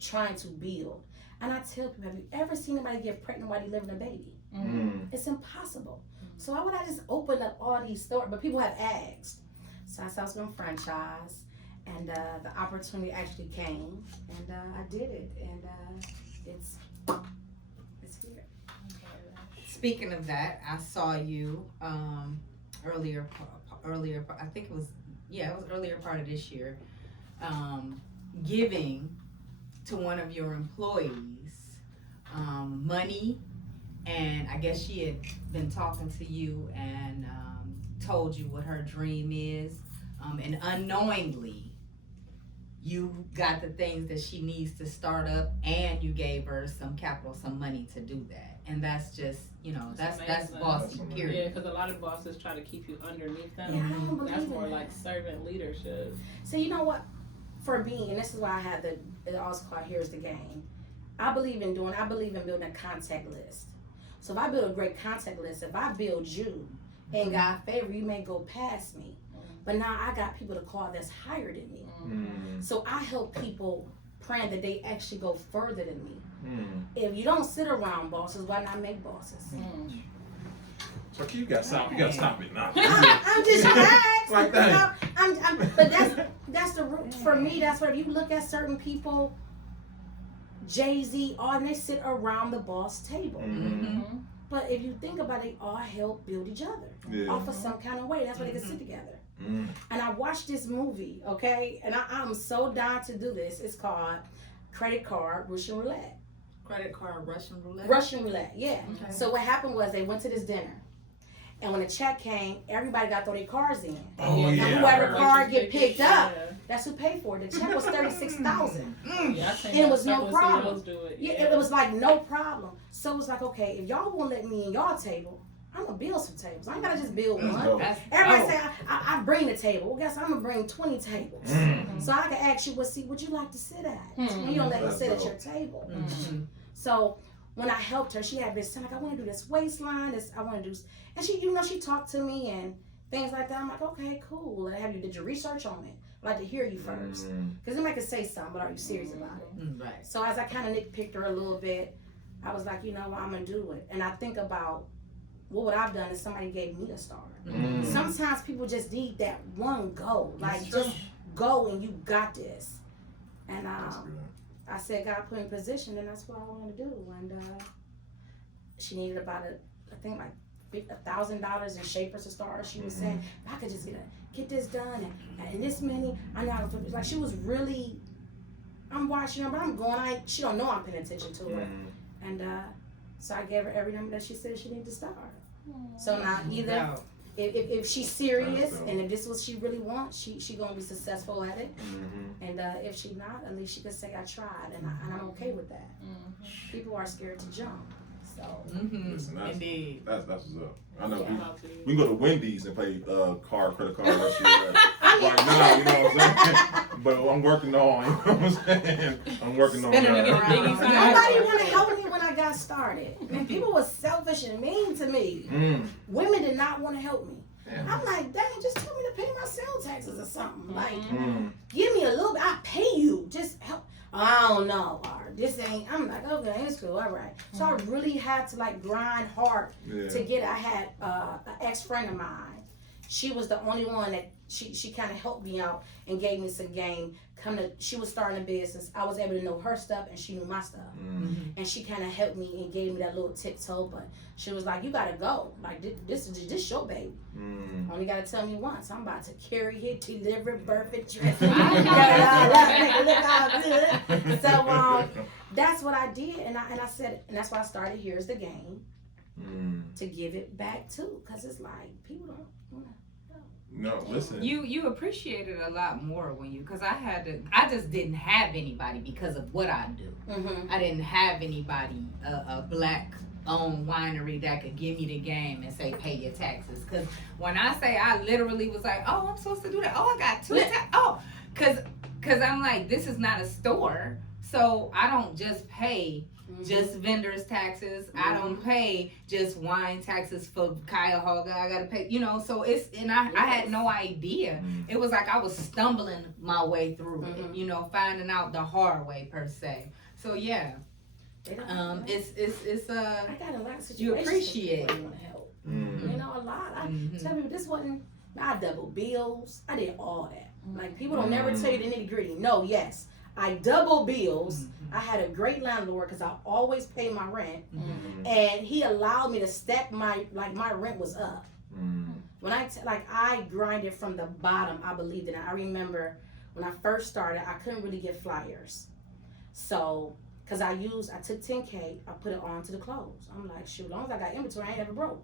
trying to build. And I tell people, have you ever seen anybody get pregnant while they living a baby? It's impossible. So why would I just open up all these stores? But people have asked. So I said I was going to franchise. And the opportunity actually came, and I did it, and it's here. Speaking of that, I saw you earlier. I think it was earlier part of this year. giving to one of your employees money, and I guess she had been talking to you and told you what her dream is, and unknowingly you got the things that she needs to start up, and you gave her some capital, some money to do that. And that's just, that's amazing. bossy, period. Yeah, because a lot of bosses try to keep you underneath them. Yeah, I don't believe That's more in like that. servant leadership. So you know what? For me, and this is why I had it also called Here's the Game. I believe in building a contact list. So if I build a great contact list, if I build you, in God's favor, you may go past me. But now I got people to call that's higher than me. So I help people praying that they actually go further than me. If you don't sit around bosses, why not make bosses? Charkia, you gotta stop it now. I'm just relaxed. Like that. But that's the root for me. That's where if you look at certain people, Jay-Z, all they sit around the boss table. But if you think about it, they all help build each other off of some kind of way. That's why they can sit together. And I watched this movie, okay? And I'm so down to do this. It's called Credit Card Russian Roulette. Credit card Russian roulette? Russian Roulette, yeah. Okay. So what happened was they went to this dinner. And when the check came, everybody got to throw their cards in. Oh, And yeah. whoever card get picked up, Yeah. that's who paid for it. The check was $36,000. Yeah, I seen It that was no Circle problem. CEOs do it. Yeah, it was like no problem. So it was like, okay, if y'all won't let me in y'all table, I'm gonna build some tables. I ain't gotta just build Let's one. go. That's Everybody dope. say I bring the table. Well, guess I'm gonna bring 20 tables. So I can ask you, what seat would you like to sit at? And you don't let them That's sit at dope. your table. So when I helped her, she had been saying, like, I want to do this waistline, I want to do, and she, she talked to me and things like that. I'm like, okay, cool. And did your research on it? I'd like to hear you first. Because somebody could say something, but are you serious about it? Right. So as I kind of nitpicked her a little bit, I was like, you know what, I'm going to do it. And I think about what I've done is somebody gave me a start. Sometimes people just need that one go. Like, just go and you got this. And I said, God put me in position, and that's what I want to do. And she needed about $1,000 in shapers to start. She was saying, if I could just get this done and this many, I know how to like. She was really. I'm watching her, but I'm going. She don't know I'm paying attention to her. And so I gave her every number that she said she needed to start. So now either if she's serious and if this is what she really wants, she gonna be successful at it. And if she not, at least she can say I tried, and I'm okay with that. People are scared to jump. So Listen, Indeed. that's what's up. I know Yeah. we can go to Wendy's and play credit card rush right now, you know what I'm saying? But I'm working on, you know what I'm saying? I'm working on Spinning it that. around. nobody want to help me when I got started. And people were selfish and mean to me. Women did not want to help me. Damn. I'm like, dang, just tell me to pay my sales taxes or something. Like, Mm. give me a little bit. I pay you. Just help. I don't know. Or this ain't. I'm like, okay, it's cool. All right. So I really had to like grind hard Yeah. to get. I had an ex friend of mine. She was the only one that she kind of helped me out and gave me some game. She was starting a business. I was able to know her stuff and she knew my stuff. And she kind of helped me and gave me that little tiptoe. But she was like, you gotta go. Like this is your baby. Only gotta tell me once. I'm about to carry it, deliver, birth it, dress it. Make it look all good. So that's what I did, and I said, and that's why I started Here's the Game, to give it back too, cause it's like people don't. No, listen. You appreciate it a lot more when because I just didn't have anybody because of what I do. I didn't have anybody, a black owned winery that could give me the game and say pay your taxes. Because when I say I literally was like, oh, I'm supposed to do that. Oh, I got 2 taxes. Oh, because I'm like, this is not a store. So I don't just pay just vendors taxes. I don't pay just wine taxes for Cuyahoga. I gotta pay, so I had no idea. It was like I was stumbling my way through it, finding out the hard way per se. So yeah. It's I got a lot of situations. You appreciate people want to help. A lot. I tell people this wasn't. I double bills. I did all that. Like people don't never tell you the nitty gritty. No, yes, I double bills. I had a great landlord because I always pay my rent, and he allowed me to stack my rent was up. When I grinded from the bottom, I believed in it. I remember when I first started, I couldn't really get flyers. So, cause I took 10K, I put it onto the clothes. I'm like, shoot, as long as I got inventory, I ain't ever broke.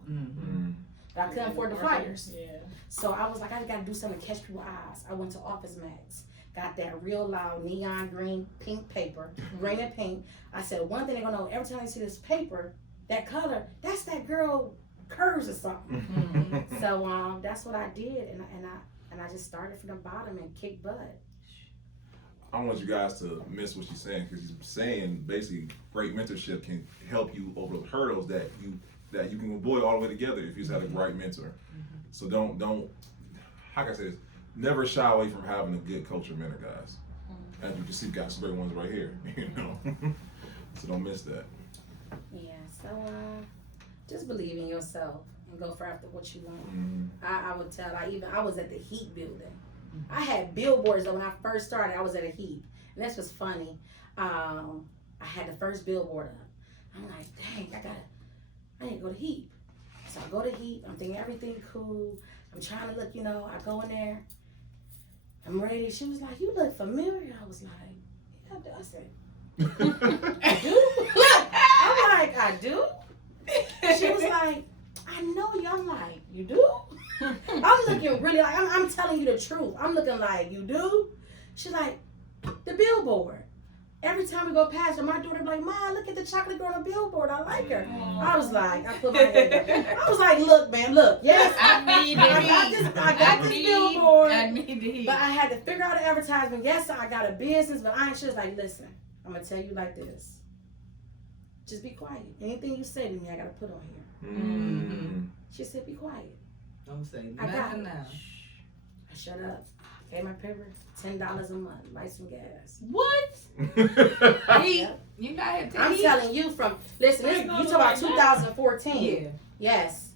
But I couldn't afford the flyers. Yeah. So I was like, I gotta do something to catch people's eyes. I went to Office Max, got that real loud neon green, pink paper, green and pink. I said, one thing they're gonna know, every time they see this paper, that color, that's that girl curves or something. So that's what I did, and I just started from the bottom and kicked butt. I don't want you guys to miss what she's saying, because she's saying basically great mentorship can help you over the hurdles that you can avoid all the way together if you just had a right mentor. So don't how can I say this? Never shy away from having a good culture mentor, guys. As you can see, we've got some great ones right here. You know, so don't miss that. Yeah. So just believe in yourself and go for after what you want. I would tell. I was at the Heat building. I had billboards though when I first started. I was at a Heat, and this was funny. I had the first billboard up. I'm like, dang, I need to go to Heat. So I go to Heat. I'm thinking everything cool. I'm trying to look, I go in there. I'm ready. She was like, you look familiar. I was like, yeah, I do. I said, I do? I'm like, I do? She was like, I know you. I'm like, you do? I'm looking really like, I'm telling you the truth. I'm looking like, you do? She's like, the billboard. Every time we go past her, my daughter be like, Ma, look at the chocolate girl on the billboard. I like her. I was like, I put my head down. I was like, look, man, look. Yes, I got this billboard. I need to heat. But I had to figure out the advertisement. Yes, I got a business, but I ain't. She was like, listen, I'm going to tell you like this. Just be quiet. Anything you say to me, I got to put on here. She said, be quiet. Don't say I got nothing it. now. I shut up. Gave my paper $10 a month. Buy some gas. What? Heat. You got it. I'm telling you listen, you talk about 2014. Yeah. Yes.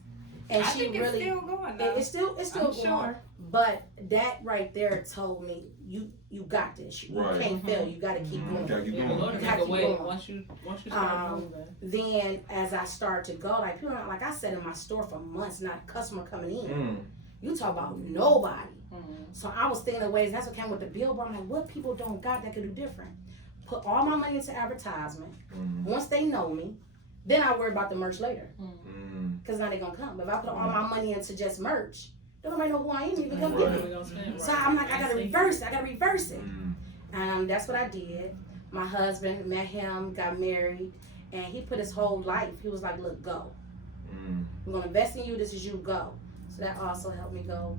And I she think really, it's still going though. it's still I'm going. sure. But that right there told me, you got this. You Right. can't fail. You got to keep going. Gotta keep Yeah, going. Lord, You take gotta keep away going. once you start moving. Then as I started to go, like people, like I sat in my store for months, not a customer coming in. You talk about nobody. So I was thinking of ways. That's what came with the billboard. I'm like, what people don't got that could do different? Put all my money into advertisement. Once they know me, then I worry about the merch later. Because now they're gonna come. But if I put all my money into just merch, don't nobody know who I am even come get me. So I'm like, I gotta reverse it. And that's what I did. My husband, met him, got married, and he put his whole life. He was like, look, go. We're gonna invest in you. This is you, go. So that also helped me go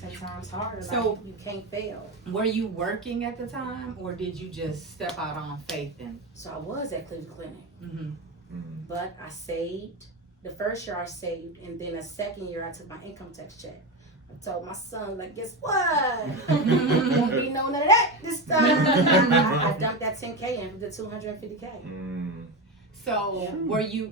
10 times harder. So like, you can't fail. Were you working at the time, or did you just step out on faith and? So I was at Cleveland Clinic, but I saved. The first year I saved, and then the second year I took my income tax check. I told my son, like, guess what? Won't be no none of that this time. I dumped that 10K in for the 250K. So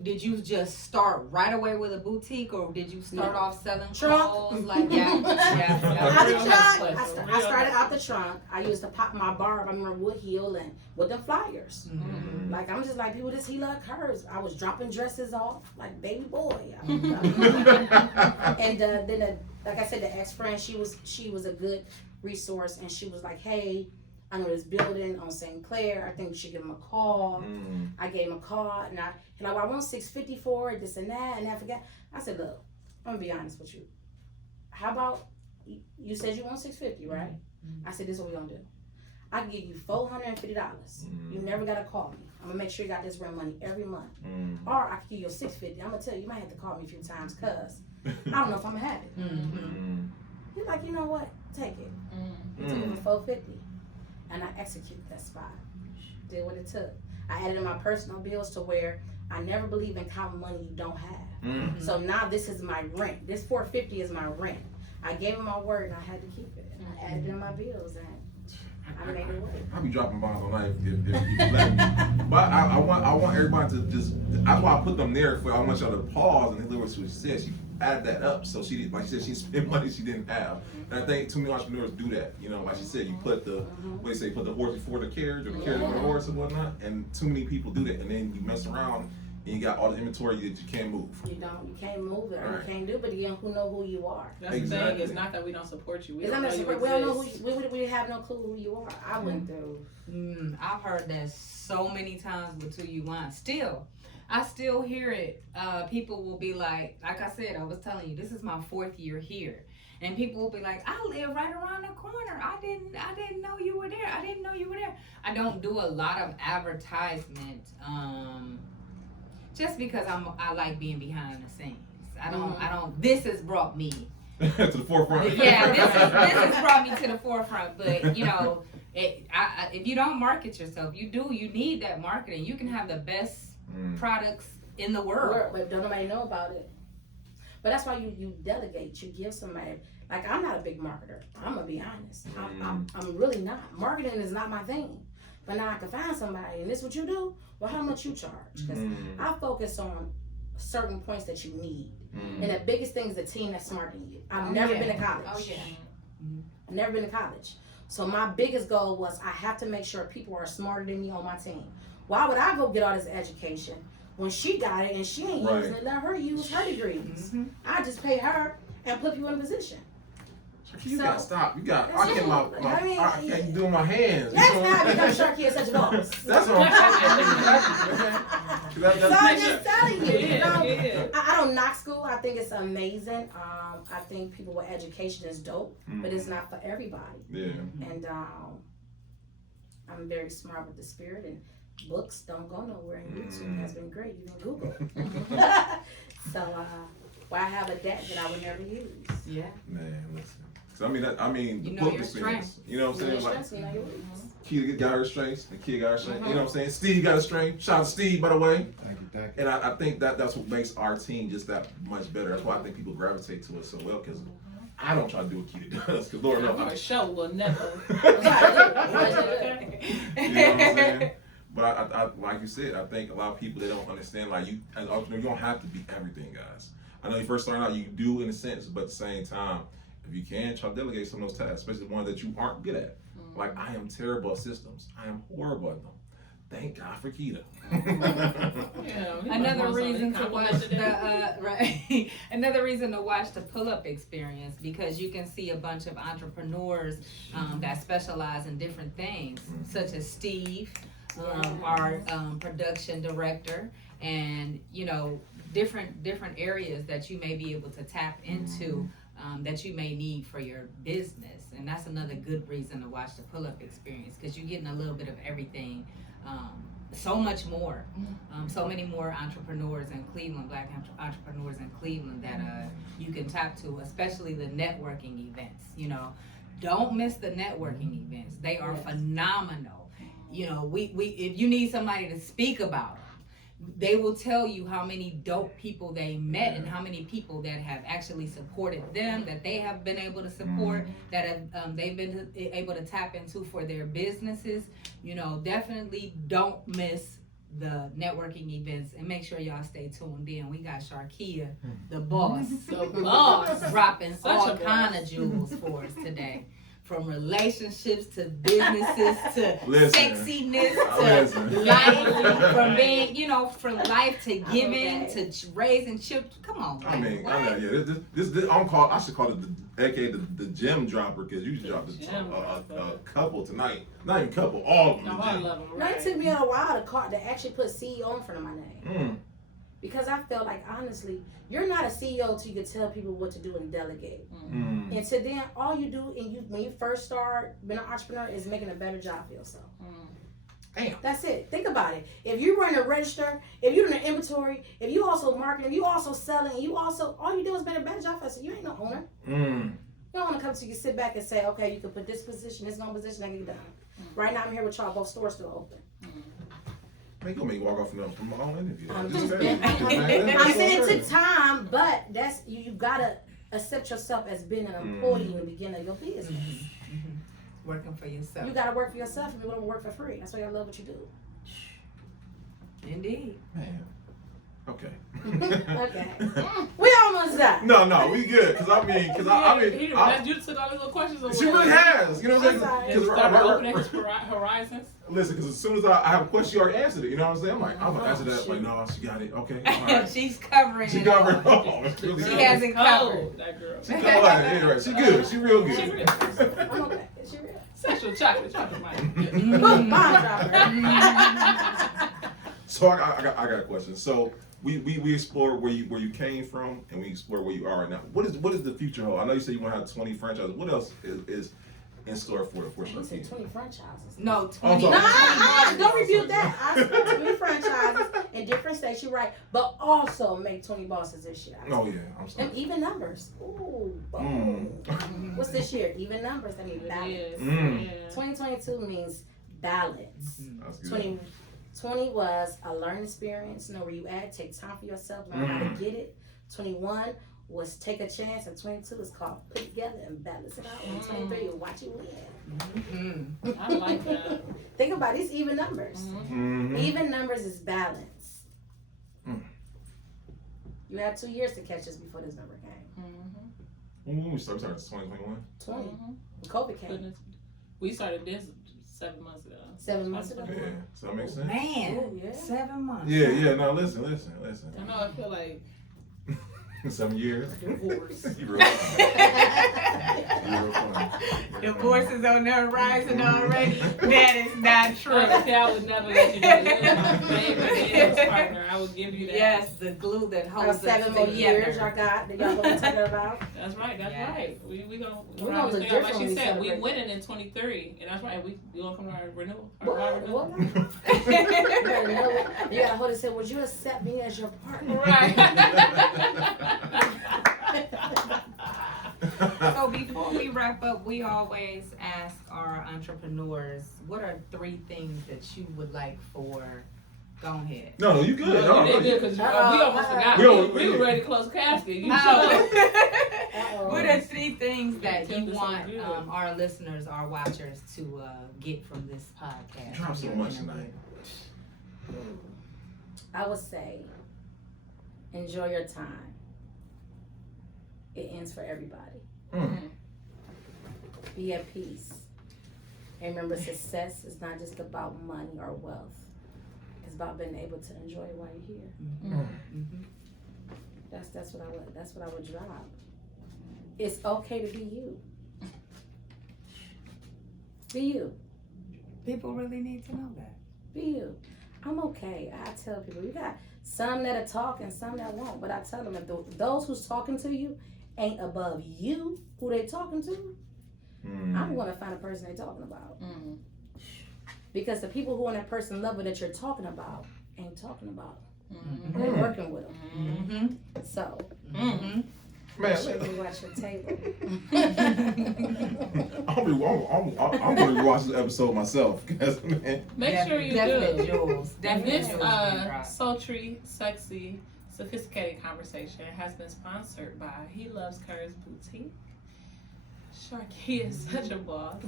did you just start right away with a boutique, or did you start off selling Trunk. clothes? Like, Out the Real trunk. hustle. I started out the trunk. I used to pop my barb. I remember Wood Hill and with them flyers. Like I'm just like people. He love curves. I was dropping dresses off like baby boy. And then like I said, the ex-friend, she was a good resource, and she was like, hey, I know this building on St. Clair. I think you should give him a call. I gave him a call, and I want $650 for it, this and that, and I forgot. I said, look, I'm gonna be honest with you. How about you said you want $650, right? I said, this is what we gonna do. I can give you $450. You never gotta call me. I'm gonna make sure you got this rent money every month. Or I can give you a $650. I'm gonna tell you, you might have to call me a few times, cause I don't know if I'm gonna have it. He's like, you know what? Take it. He took it for $450. And I executed that spot. Did what it took. I added in my personal bills to where I never believe in counting money you don't have. So now this is my rent. This $450 is my rent. I gave him my word and I had to keep it. And I added in my bills and I made it work. I'll be dropping bombs all night if you let me. But I want everybody to just. That's why I put them there. I want y'all to pause and look what she said. She added that up, so she like she said she spent money she didn't have. And I think too many entrepreneurs do that. You know, like she said, you put the what they say, put the horse before the carriage or the carriage before the horse and whatnot. And too many people do that, and then you mess around and you got all the inventory that you can't move. You can't move it, or Right. you can't do it, but again, who know who you are? That's the thing. It's not that we don't support you. We don't know you we don't know exist. we have no clue who you are. I wouldn't do. I've heard that so many times with Who You Want. Still, I still hear it. People will be like I said, I was telling you, this is my 4th year here. And people will be like, I live right around the corner. I didn't know you were there. I didn't know you were there. I don't do a lot of advertisement, just because I like being behind the scenes. I don't. This has brought me to the forefront. Yeah, this has brought me to the forefront. But you know, if you don't market yourself, you need that marketing. You can have the best products in the world, but don't nobody know about it. But that's why you delegate. You give somebody. Like, I'm not a big marketer. I'm gonna be honest. I'm really not. Marketing is not my thing. But now I can find somebody, and this what you do. Well, how much you charge? Because I focus on certain points that you need. And the biggest thing is a team that's smarter than you. I've never been to college. I've never been to college. So my biggest goal was I have to make sure people are smarter than me on my team. Why would I go get all this education when she got it and she ain't using it? Let her use her degrees. I just pay her and put people in a position. You gotta stop. You got. I can't do my hands. That's not because Charkia is such a boss. That's what I'm saying. So I'm just telling you. I don't knock school. I think it's amazing. I think people with education is dope, but it's not for everybody. Yeah. And I'm very smart with the spirit, and books don't go nowhere. And YouTube has been great. You can Google. So why have a debt that I would never use? Yeah. Man, listen. I mean, you the know book your experience. strengths. You know what I'm saying? Like, Like, your Keita got her strengths, the kid got her strengths. You know what I'm saying? Steve got a strength. Shout out to Steve, by the way. Thank you. And I think that's what makes our team just that much better. That's why I think people gravitate to us so well, because I don't try to do what Keita does. Because Lord knows, For sure will never. you know what I'm saying? But I like you said, I think a lot of people, they don't understand, like, you as an entrepreneur, you don't have to be everything, guys. I know you first start out, you do in a sense, but at the same time, if you can, try to delegate some of those tasks, especially the ones that you aren't good at. Like, I am terrible at systems. I am horrible at them. Thank God for Keita. Another reason to watch the another reason to watch the pull-up experience, because you can see a bunch of entrepreneurs that specialize in different things, such as Steve, our production director, and you know, different areas that you may be able to tap into. That you may need for your business, and that's another good reason to watch the pull-up experience, because you're getting a little bit of everything, so much more, so many more entrepreneurs in Cleveland, Black entrepreneurs in Cleveland that you can tap to, especially the networking events. You know, don't miss the networking events; they are phenomenal. You know, we if you need somebody to speak about, they will tell you how many dope people they met and how many people that have actually supported them, that they have been able to support, that have they've been able to tap into for their businesses. You know, definitely don't miss the networking events, and make sure y'all stay tuned in. We got Charkia, the boss, dropping all kind of jewels for us today. From relationships to businesses to sexiness to life, from being, you know, from life to giving to raising children. Come on, man. I mean, I know, this I should call it the gem dropper, because you dropped a couple tonight. Not even couple, all of them. It took me a while to actually put CEO in front of my name. Because I felt like, honestly, you're not a CEO till you can tell people what to do and delegate. And so then all you do when you first start being an entrepreneur is making a better job for yourself. Damn. That's it. Think about it. If you run a register, if you're doing an inventory, if you also marketing, if you also selling, and all you do is make a better job for yourself. You ain't no owner. You don't want to come to you sit back and say, okay, you can put this position, this position, I get it done. Right now I'm here with y'all, both stores still open. Man, you gonna make me walk off from my own interview. I'm saying it took time, but that's you gotta accept yourself as being an employee in the beginning of your business. Working for yourself. You gotta work for yourself, and you don't work for free. That's why I love what you do. Indeed. Man. Okay. Okay. We almost that? No, we good. Cause I mean, You took all these little questions away. she really has. You know what I'm That's saying? Just Cause started opening his horizons. listen, because as soon as I have a question, she already answered it. You know what I'm saying? I'm like, I'm gonna answer that. Like, no, she got it. Okay. All right. She's covering She it covered. all. Oh, it's really She good. hasn't covered. Cold, that girl. She covered. Yeah, right. She good. She real good. She real. I'm okay. Is she real? Sexual chocolate mine. So I got a question. So we explored where you came from, and we explored where you are right now. What is the future hold? I know you said you want to have 20 franchises. What else is in store for You said Charkia? 20 franchises. No, Oh, 20. sorry. No, I don't refute that. I said 20 franchises in different states. You're right, but also make 20 bosses this year. Oh yeah, I'm And sorry. even numbers. Ooh, boom. What's this year? Even numbers. I mean balance. Yeah. 2022 means balance. That's good. 2020 was a learning experience. Know where you at. Take time for yourself. Learn how to get it. 21 was take a chance, and 22 is called put it together and balance it out. And 23 is watch it win. I like that. Think about these even numbers. Mm-hmm. Even numbers is balance. Mm. You had 2 years to catch us before this number came. When we started 2021. 20. COVID came. Goodness. We started this 7 months ago. 7 months ago. Yeah, so that makes sense. Man, Oh, yeah. 7 months. Yeah. No, listen. I know. I feel like 7 years. Divorce. You real funny. You real funny. Divorce is on the horizon already. That is not true. I would never let you do it. You're my favorite business partner. I would give you that. Yes, the glue that holds us 7 more years together. y'all got that y'all gonna talk about. That's right. That's Yes. right. We gonna look like different she when we said, we celebrate. winning in 23, and that's right. You gonna come to our renewal? Our What? renewal? What? You better know it. You gotta hold it and say, would you accept me as your partner? Right. So before we wrap up, we always ask our entrepreneurs, what are 3 things that you would like for, go ahead. No, you good. No, you No, did good because we almost forgot. We We were ready to close the casket. You Uh-oh. What are 3 things that Tim, you this want is good. our listeners, our watchers to get from this podcast? Drop so Your much interview? tonight. I would say, enjoy your time. It ends for everybody. Be at peace. And remember, success is not just about money or wealth. It's about being able to enjoy it while you're here. Mhm. That's what I would drive. It's okay to be you. Be you. People really need to know that. Be you. I'm okay. I tell people, you got some that'll talk and some that won't. But I tell them, if those who's talking to you ain't above you, who they talking to, I'm going to find a person they talking about. Because the people who on that person level that you're talking about ain't talking about them. They're working with them. So, Man, make sure you watch your table. I'm going to rewatch this episode myself. Man. Make sure you Definite do. jewels. And Definite this jewels being dropped. sultry, sexy, sophisticated conversation has been sponsored by He Loves Curves Boutique. Charkia is such a boss.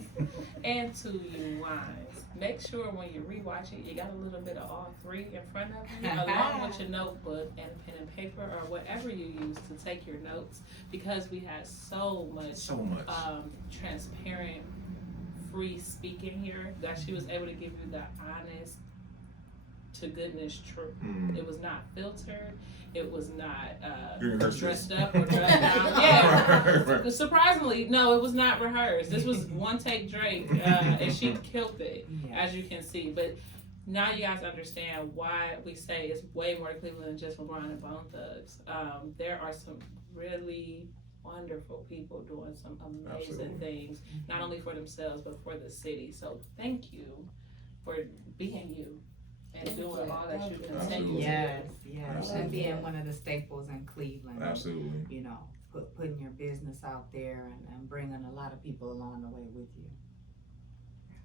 And To You Wines. Make sure when you rewatch it, you got a little bit of all 3 in front of you, along with your notebook and pen and paper or whatever you use to take your notes, because we had so much transparent, free speaking here that she was able to give you the honest to goodness truth. It was not filtered. It was not dressed up or dressed down. Yeah. Surprisingly, no, it was not rehearsed. This was one take Drake, and she killed it, as you can see. But now you guys understand why we say it's way more to Cleveland than just LeBron and Bone Thugs. There are some really wonderful people doing some amazing things, not only for themselves, but for the city. So thank you for being you. And doing all that you continue to do. Yes. Absolutely. And being one of the staples in Cleveland. Absolutely. You know, putting your business out there and bringing a lot of people along the way with you.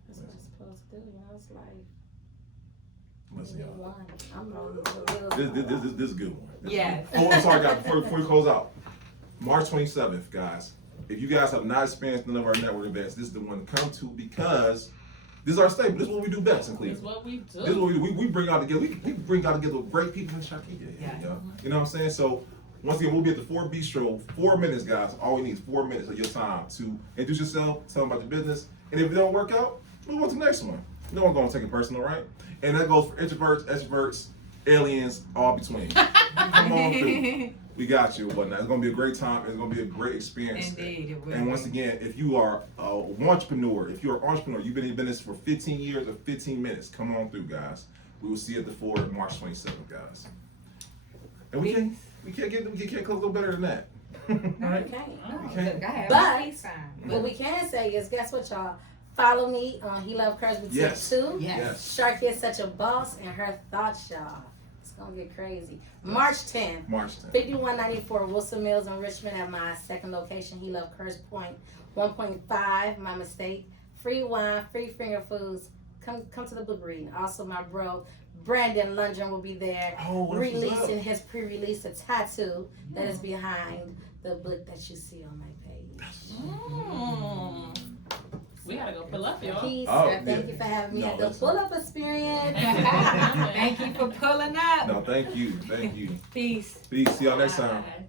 That's what you're supposed to do. You know, it's like, Listen, y'all. I'm rolling. This is a good one. Yes. Oh, I'm sorry, guys. Before we close out, March 27th, guys. If you guys have not experienced none of our network events, this is the one to come to, because this is our staple. This is what we do best in It's Cleveland. what we do. This is what we do. We bring out together. We bring out together great people in Charkia. Yeah. You know what I'm saying? So Once again, we'll be at the 4 Bistro. 4 minutes, guys. All we need is 4 minutes of your time to introduce yourself, tell them about your business, and if it don't work out, move on to the next one. No one's gonna take it personal, right? And that goes for introverts, extroverts, aliens, all between. Come on through. We got you and whatnot. It's gonna be a great time. It's gonna be a great experience. Indeed, it will. And once again, if you are an entrepreneur, you've been in business for 15 years or 15 minutes, come on through, guys. We will see you at the 4 March 27th, guys. And we can't close no better than that. Right? Okay. But what we can say is, guess what, y'all? Follow me on He Love Curves Boutique Yes. too. Yes. Charkia is such a boss, and her thoughts, y'all. It's gonna get crazy. March 10th. March 10th. 5194 Wilson Mills in Richmond at my second location, He Love Curves Point 1.5. My mistake. Free wine, free finger foods. Come to the book reading. Also, my bro Brandon Lundgren will be there, Oh, that's what's releasing up. his pre-release a tattoo that is behind the book that you see on my page. We gotta go pull up, y'all. Peace. Oh, Thank you for having me No, at the that's- pull-up experience. Thank you for pulling up. No, thank you. Thank you. Peace. Peace. See y'all next time. Bye.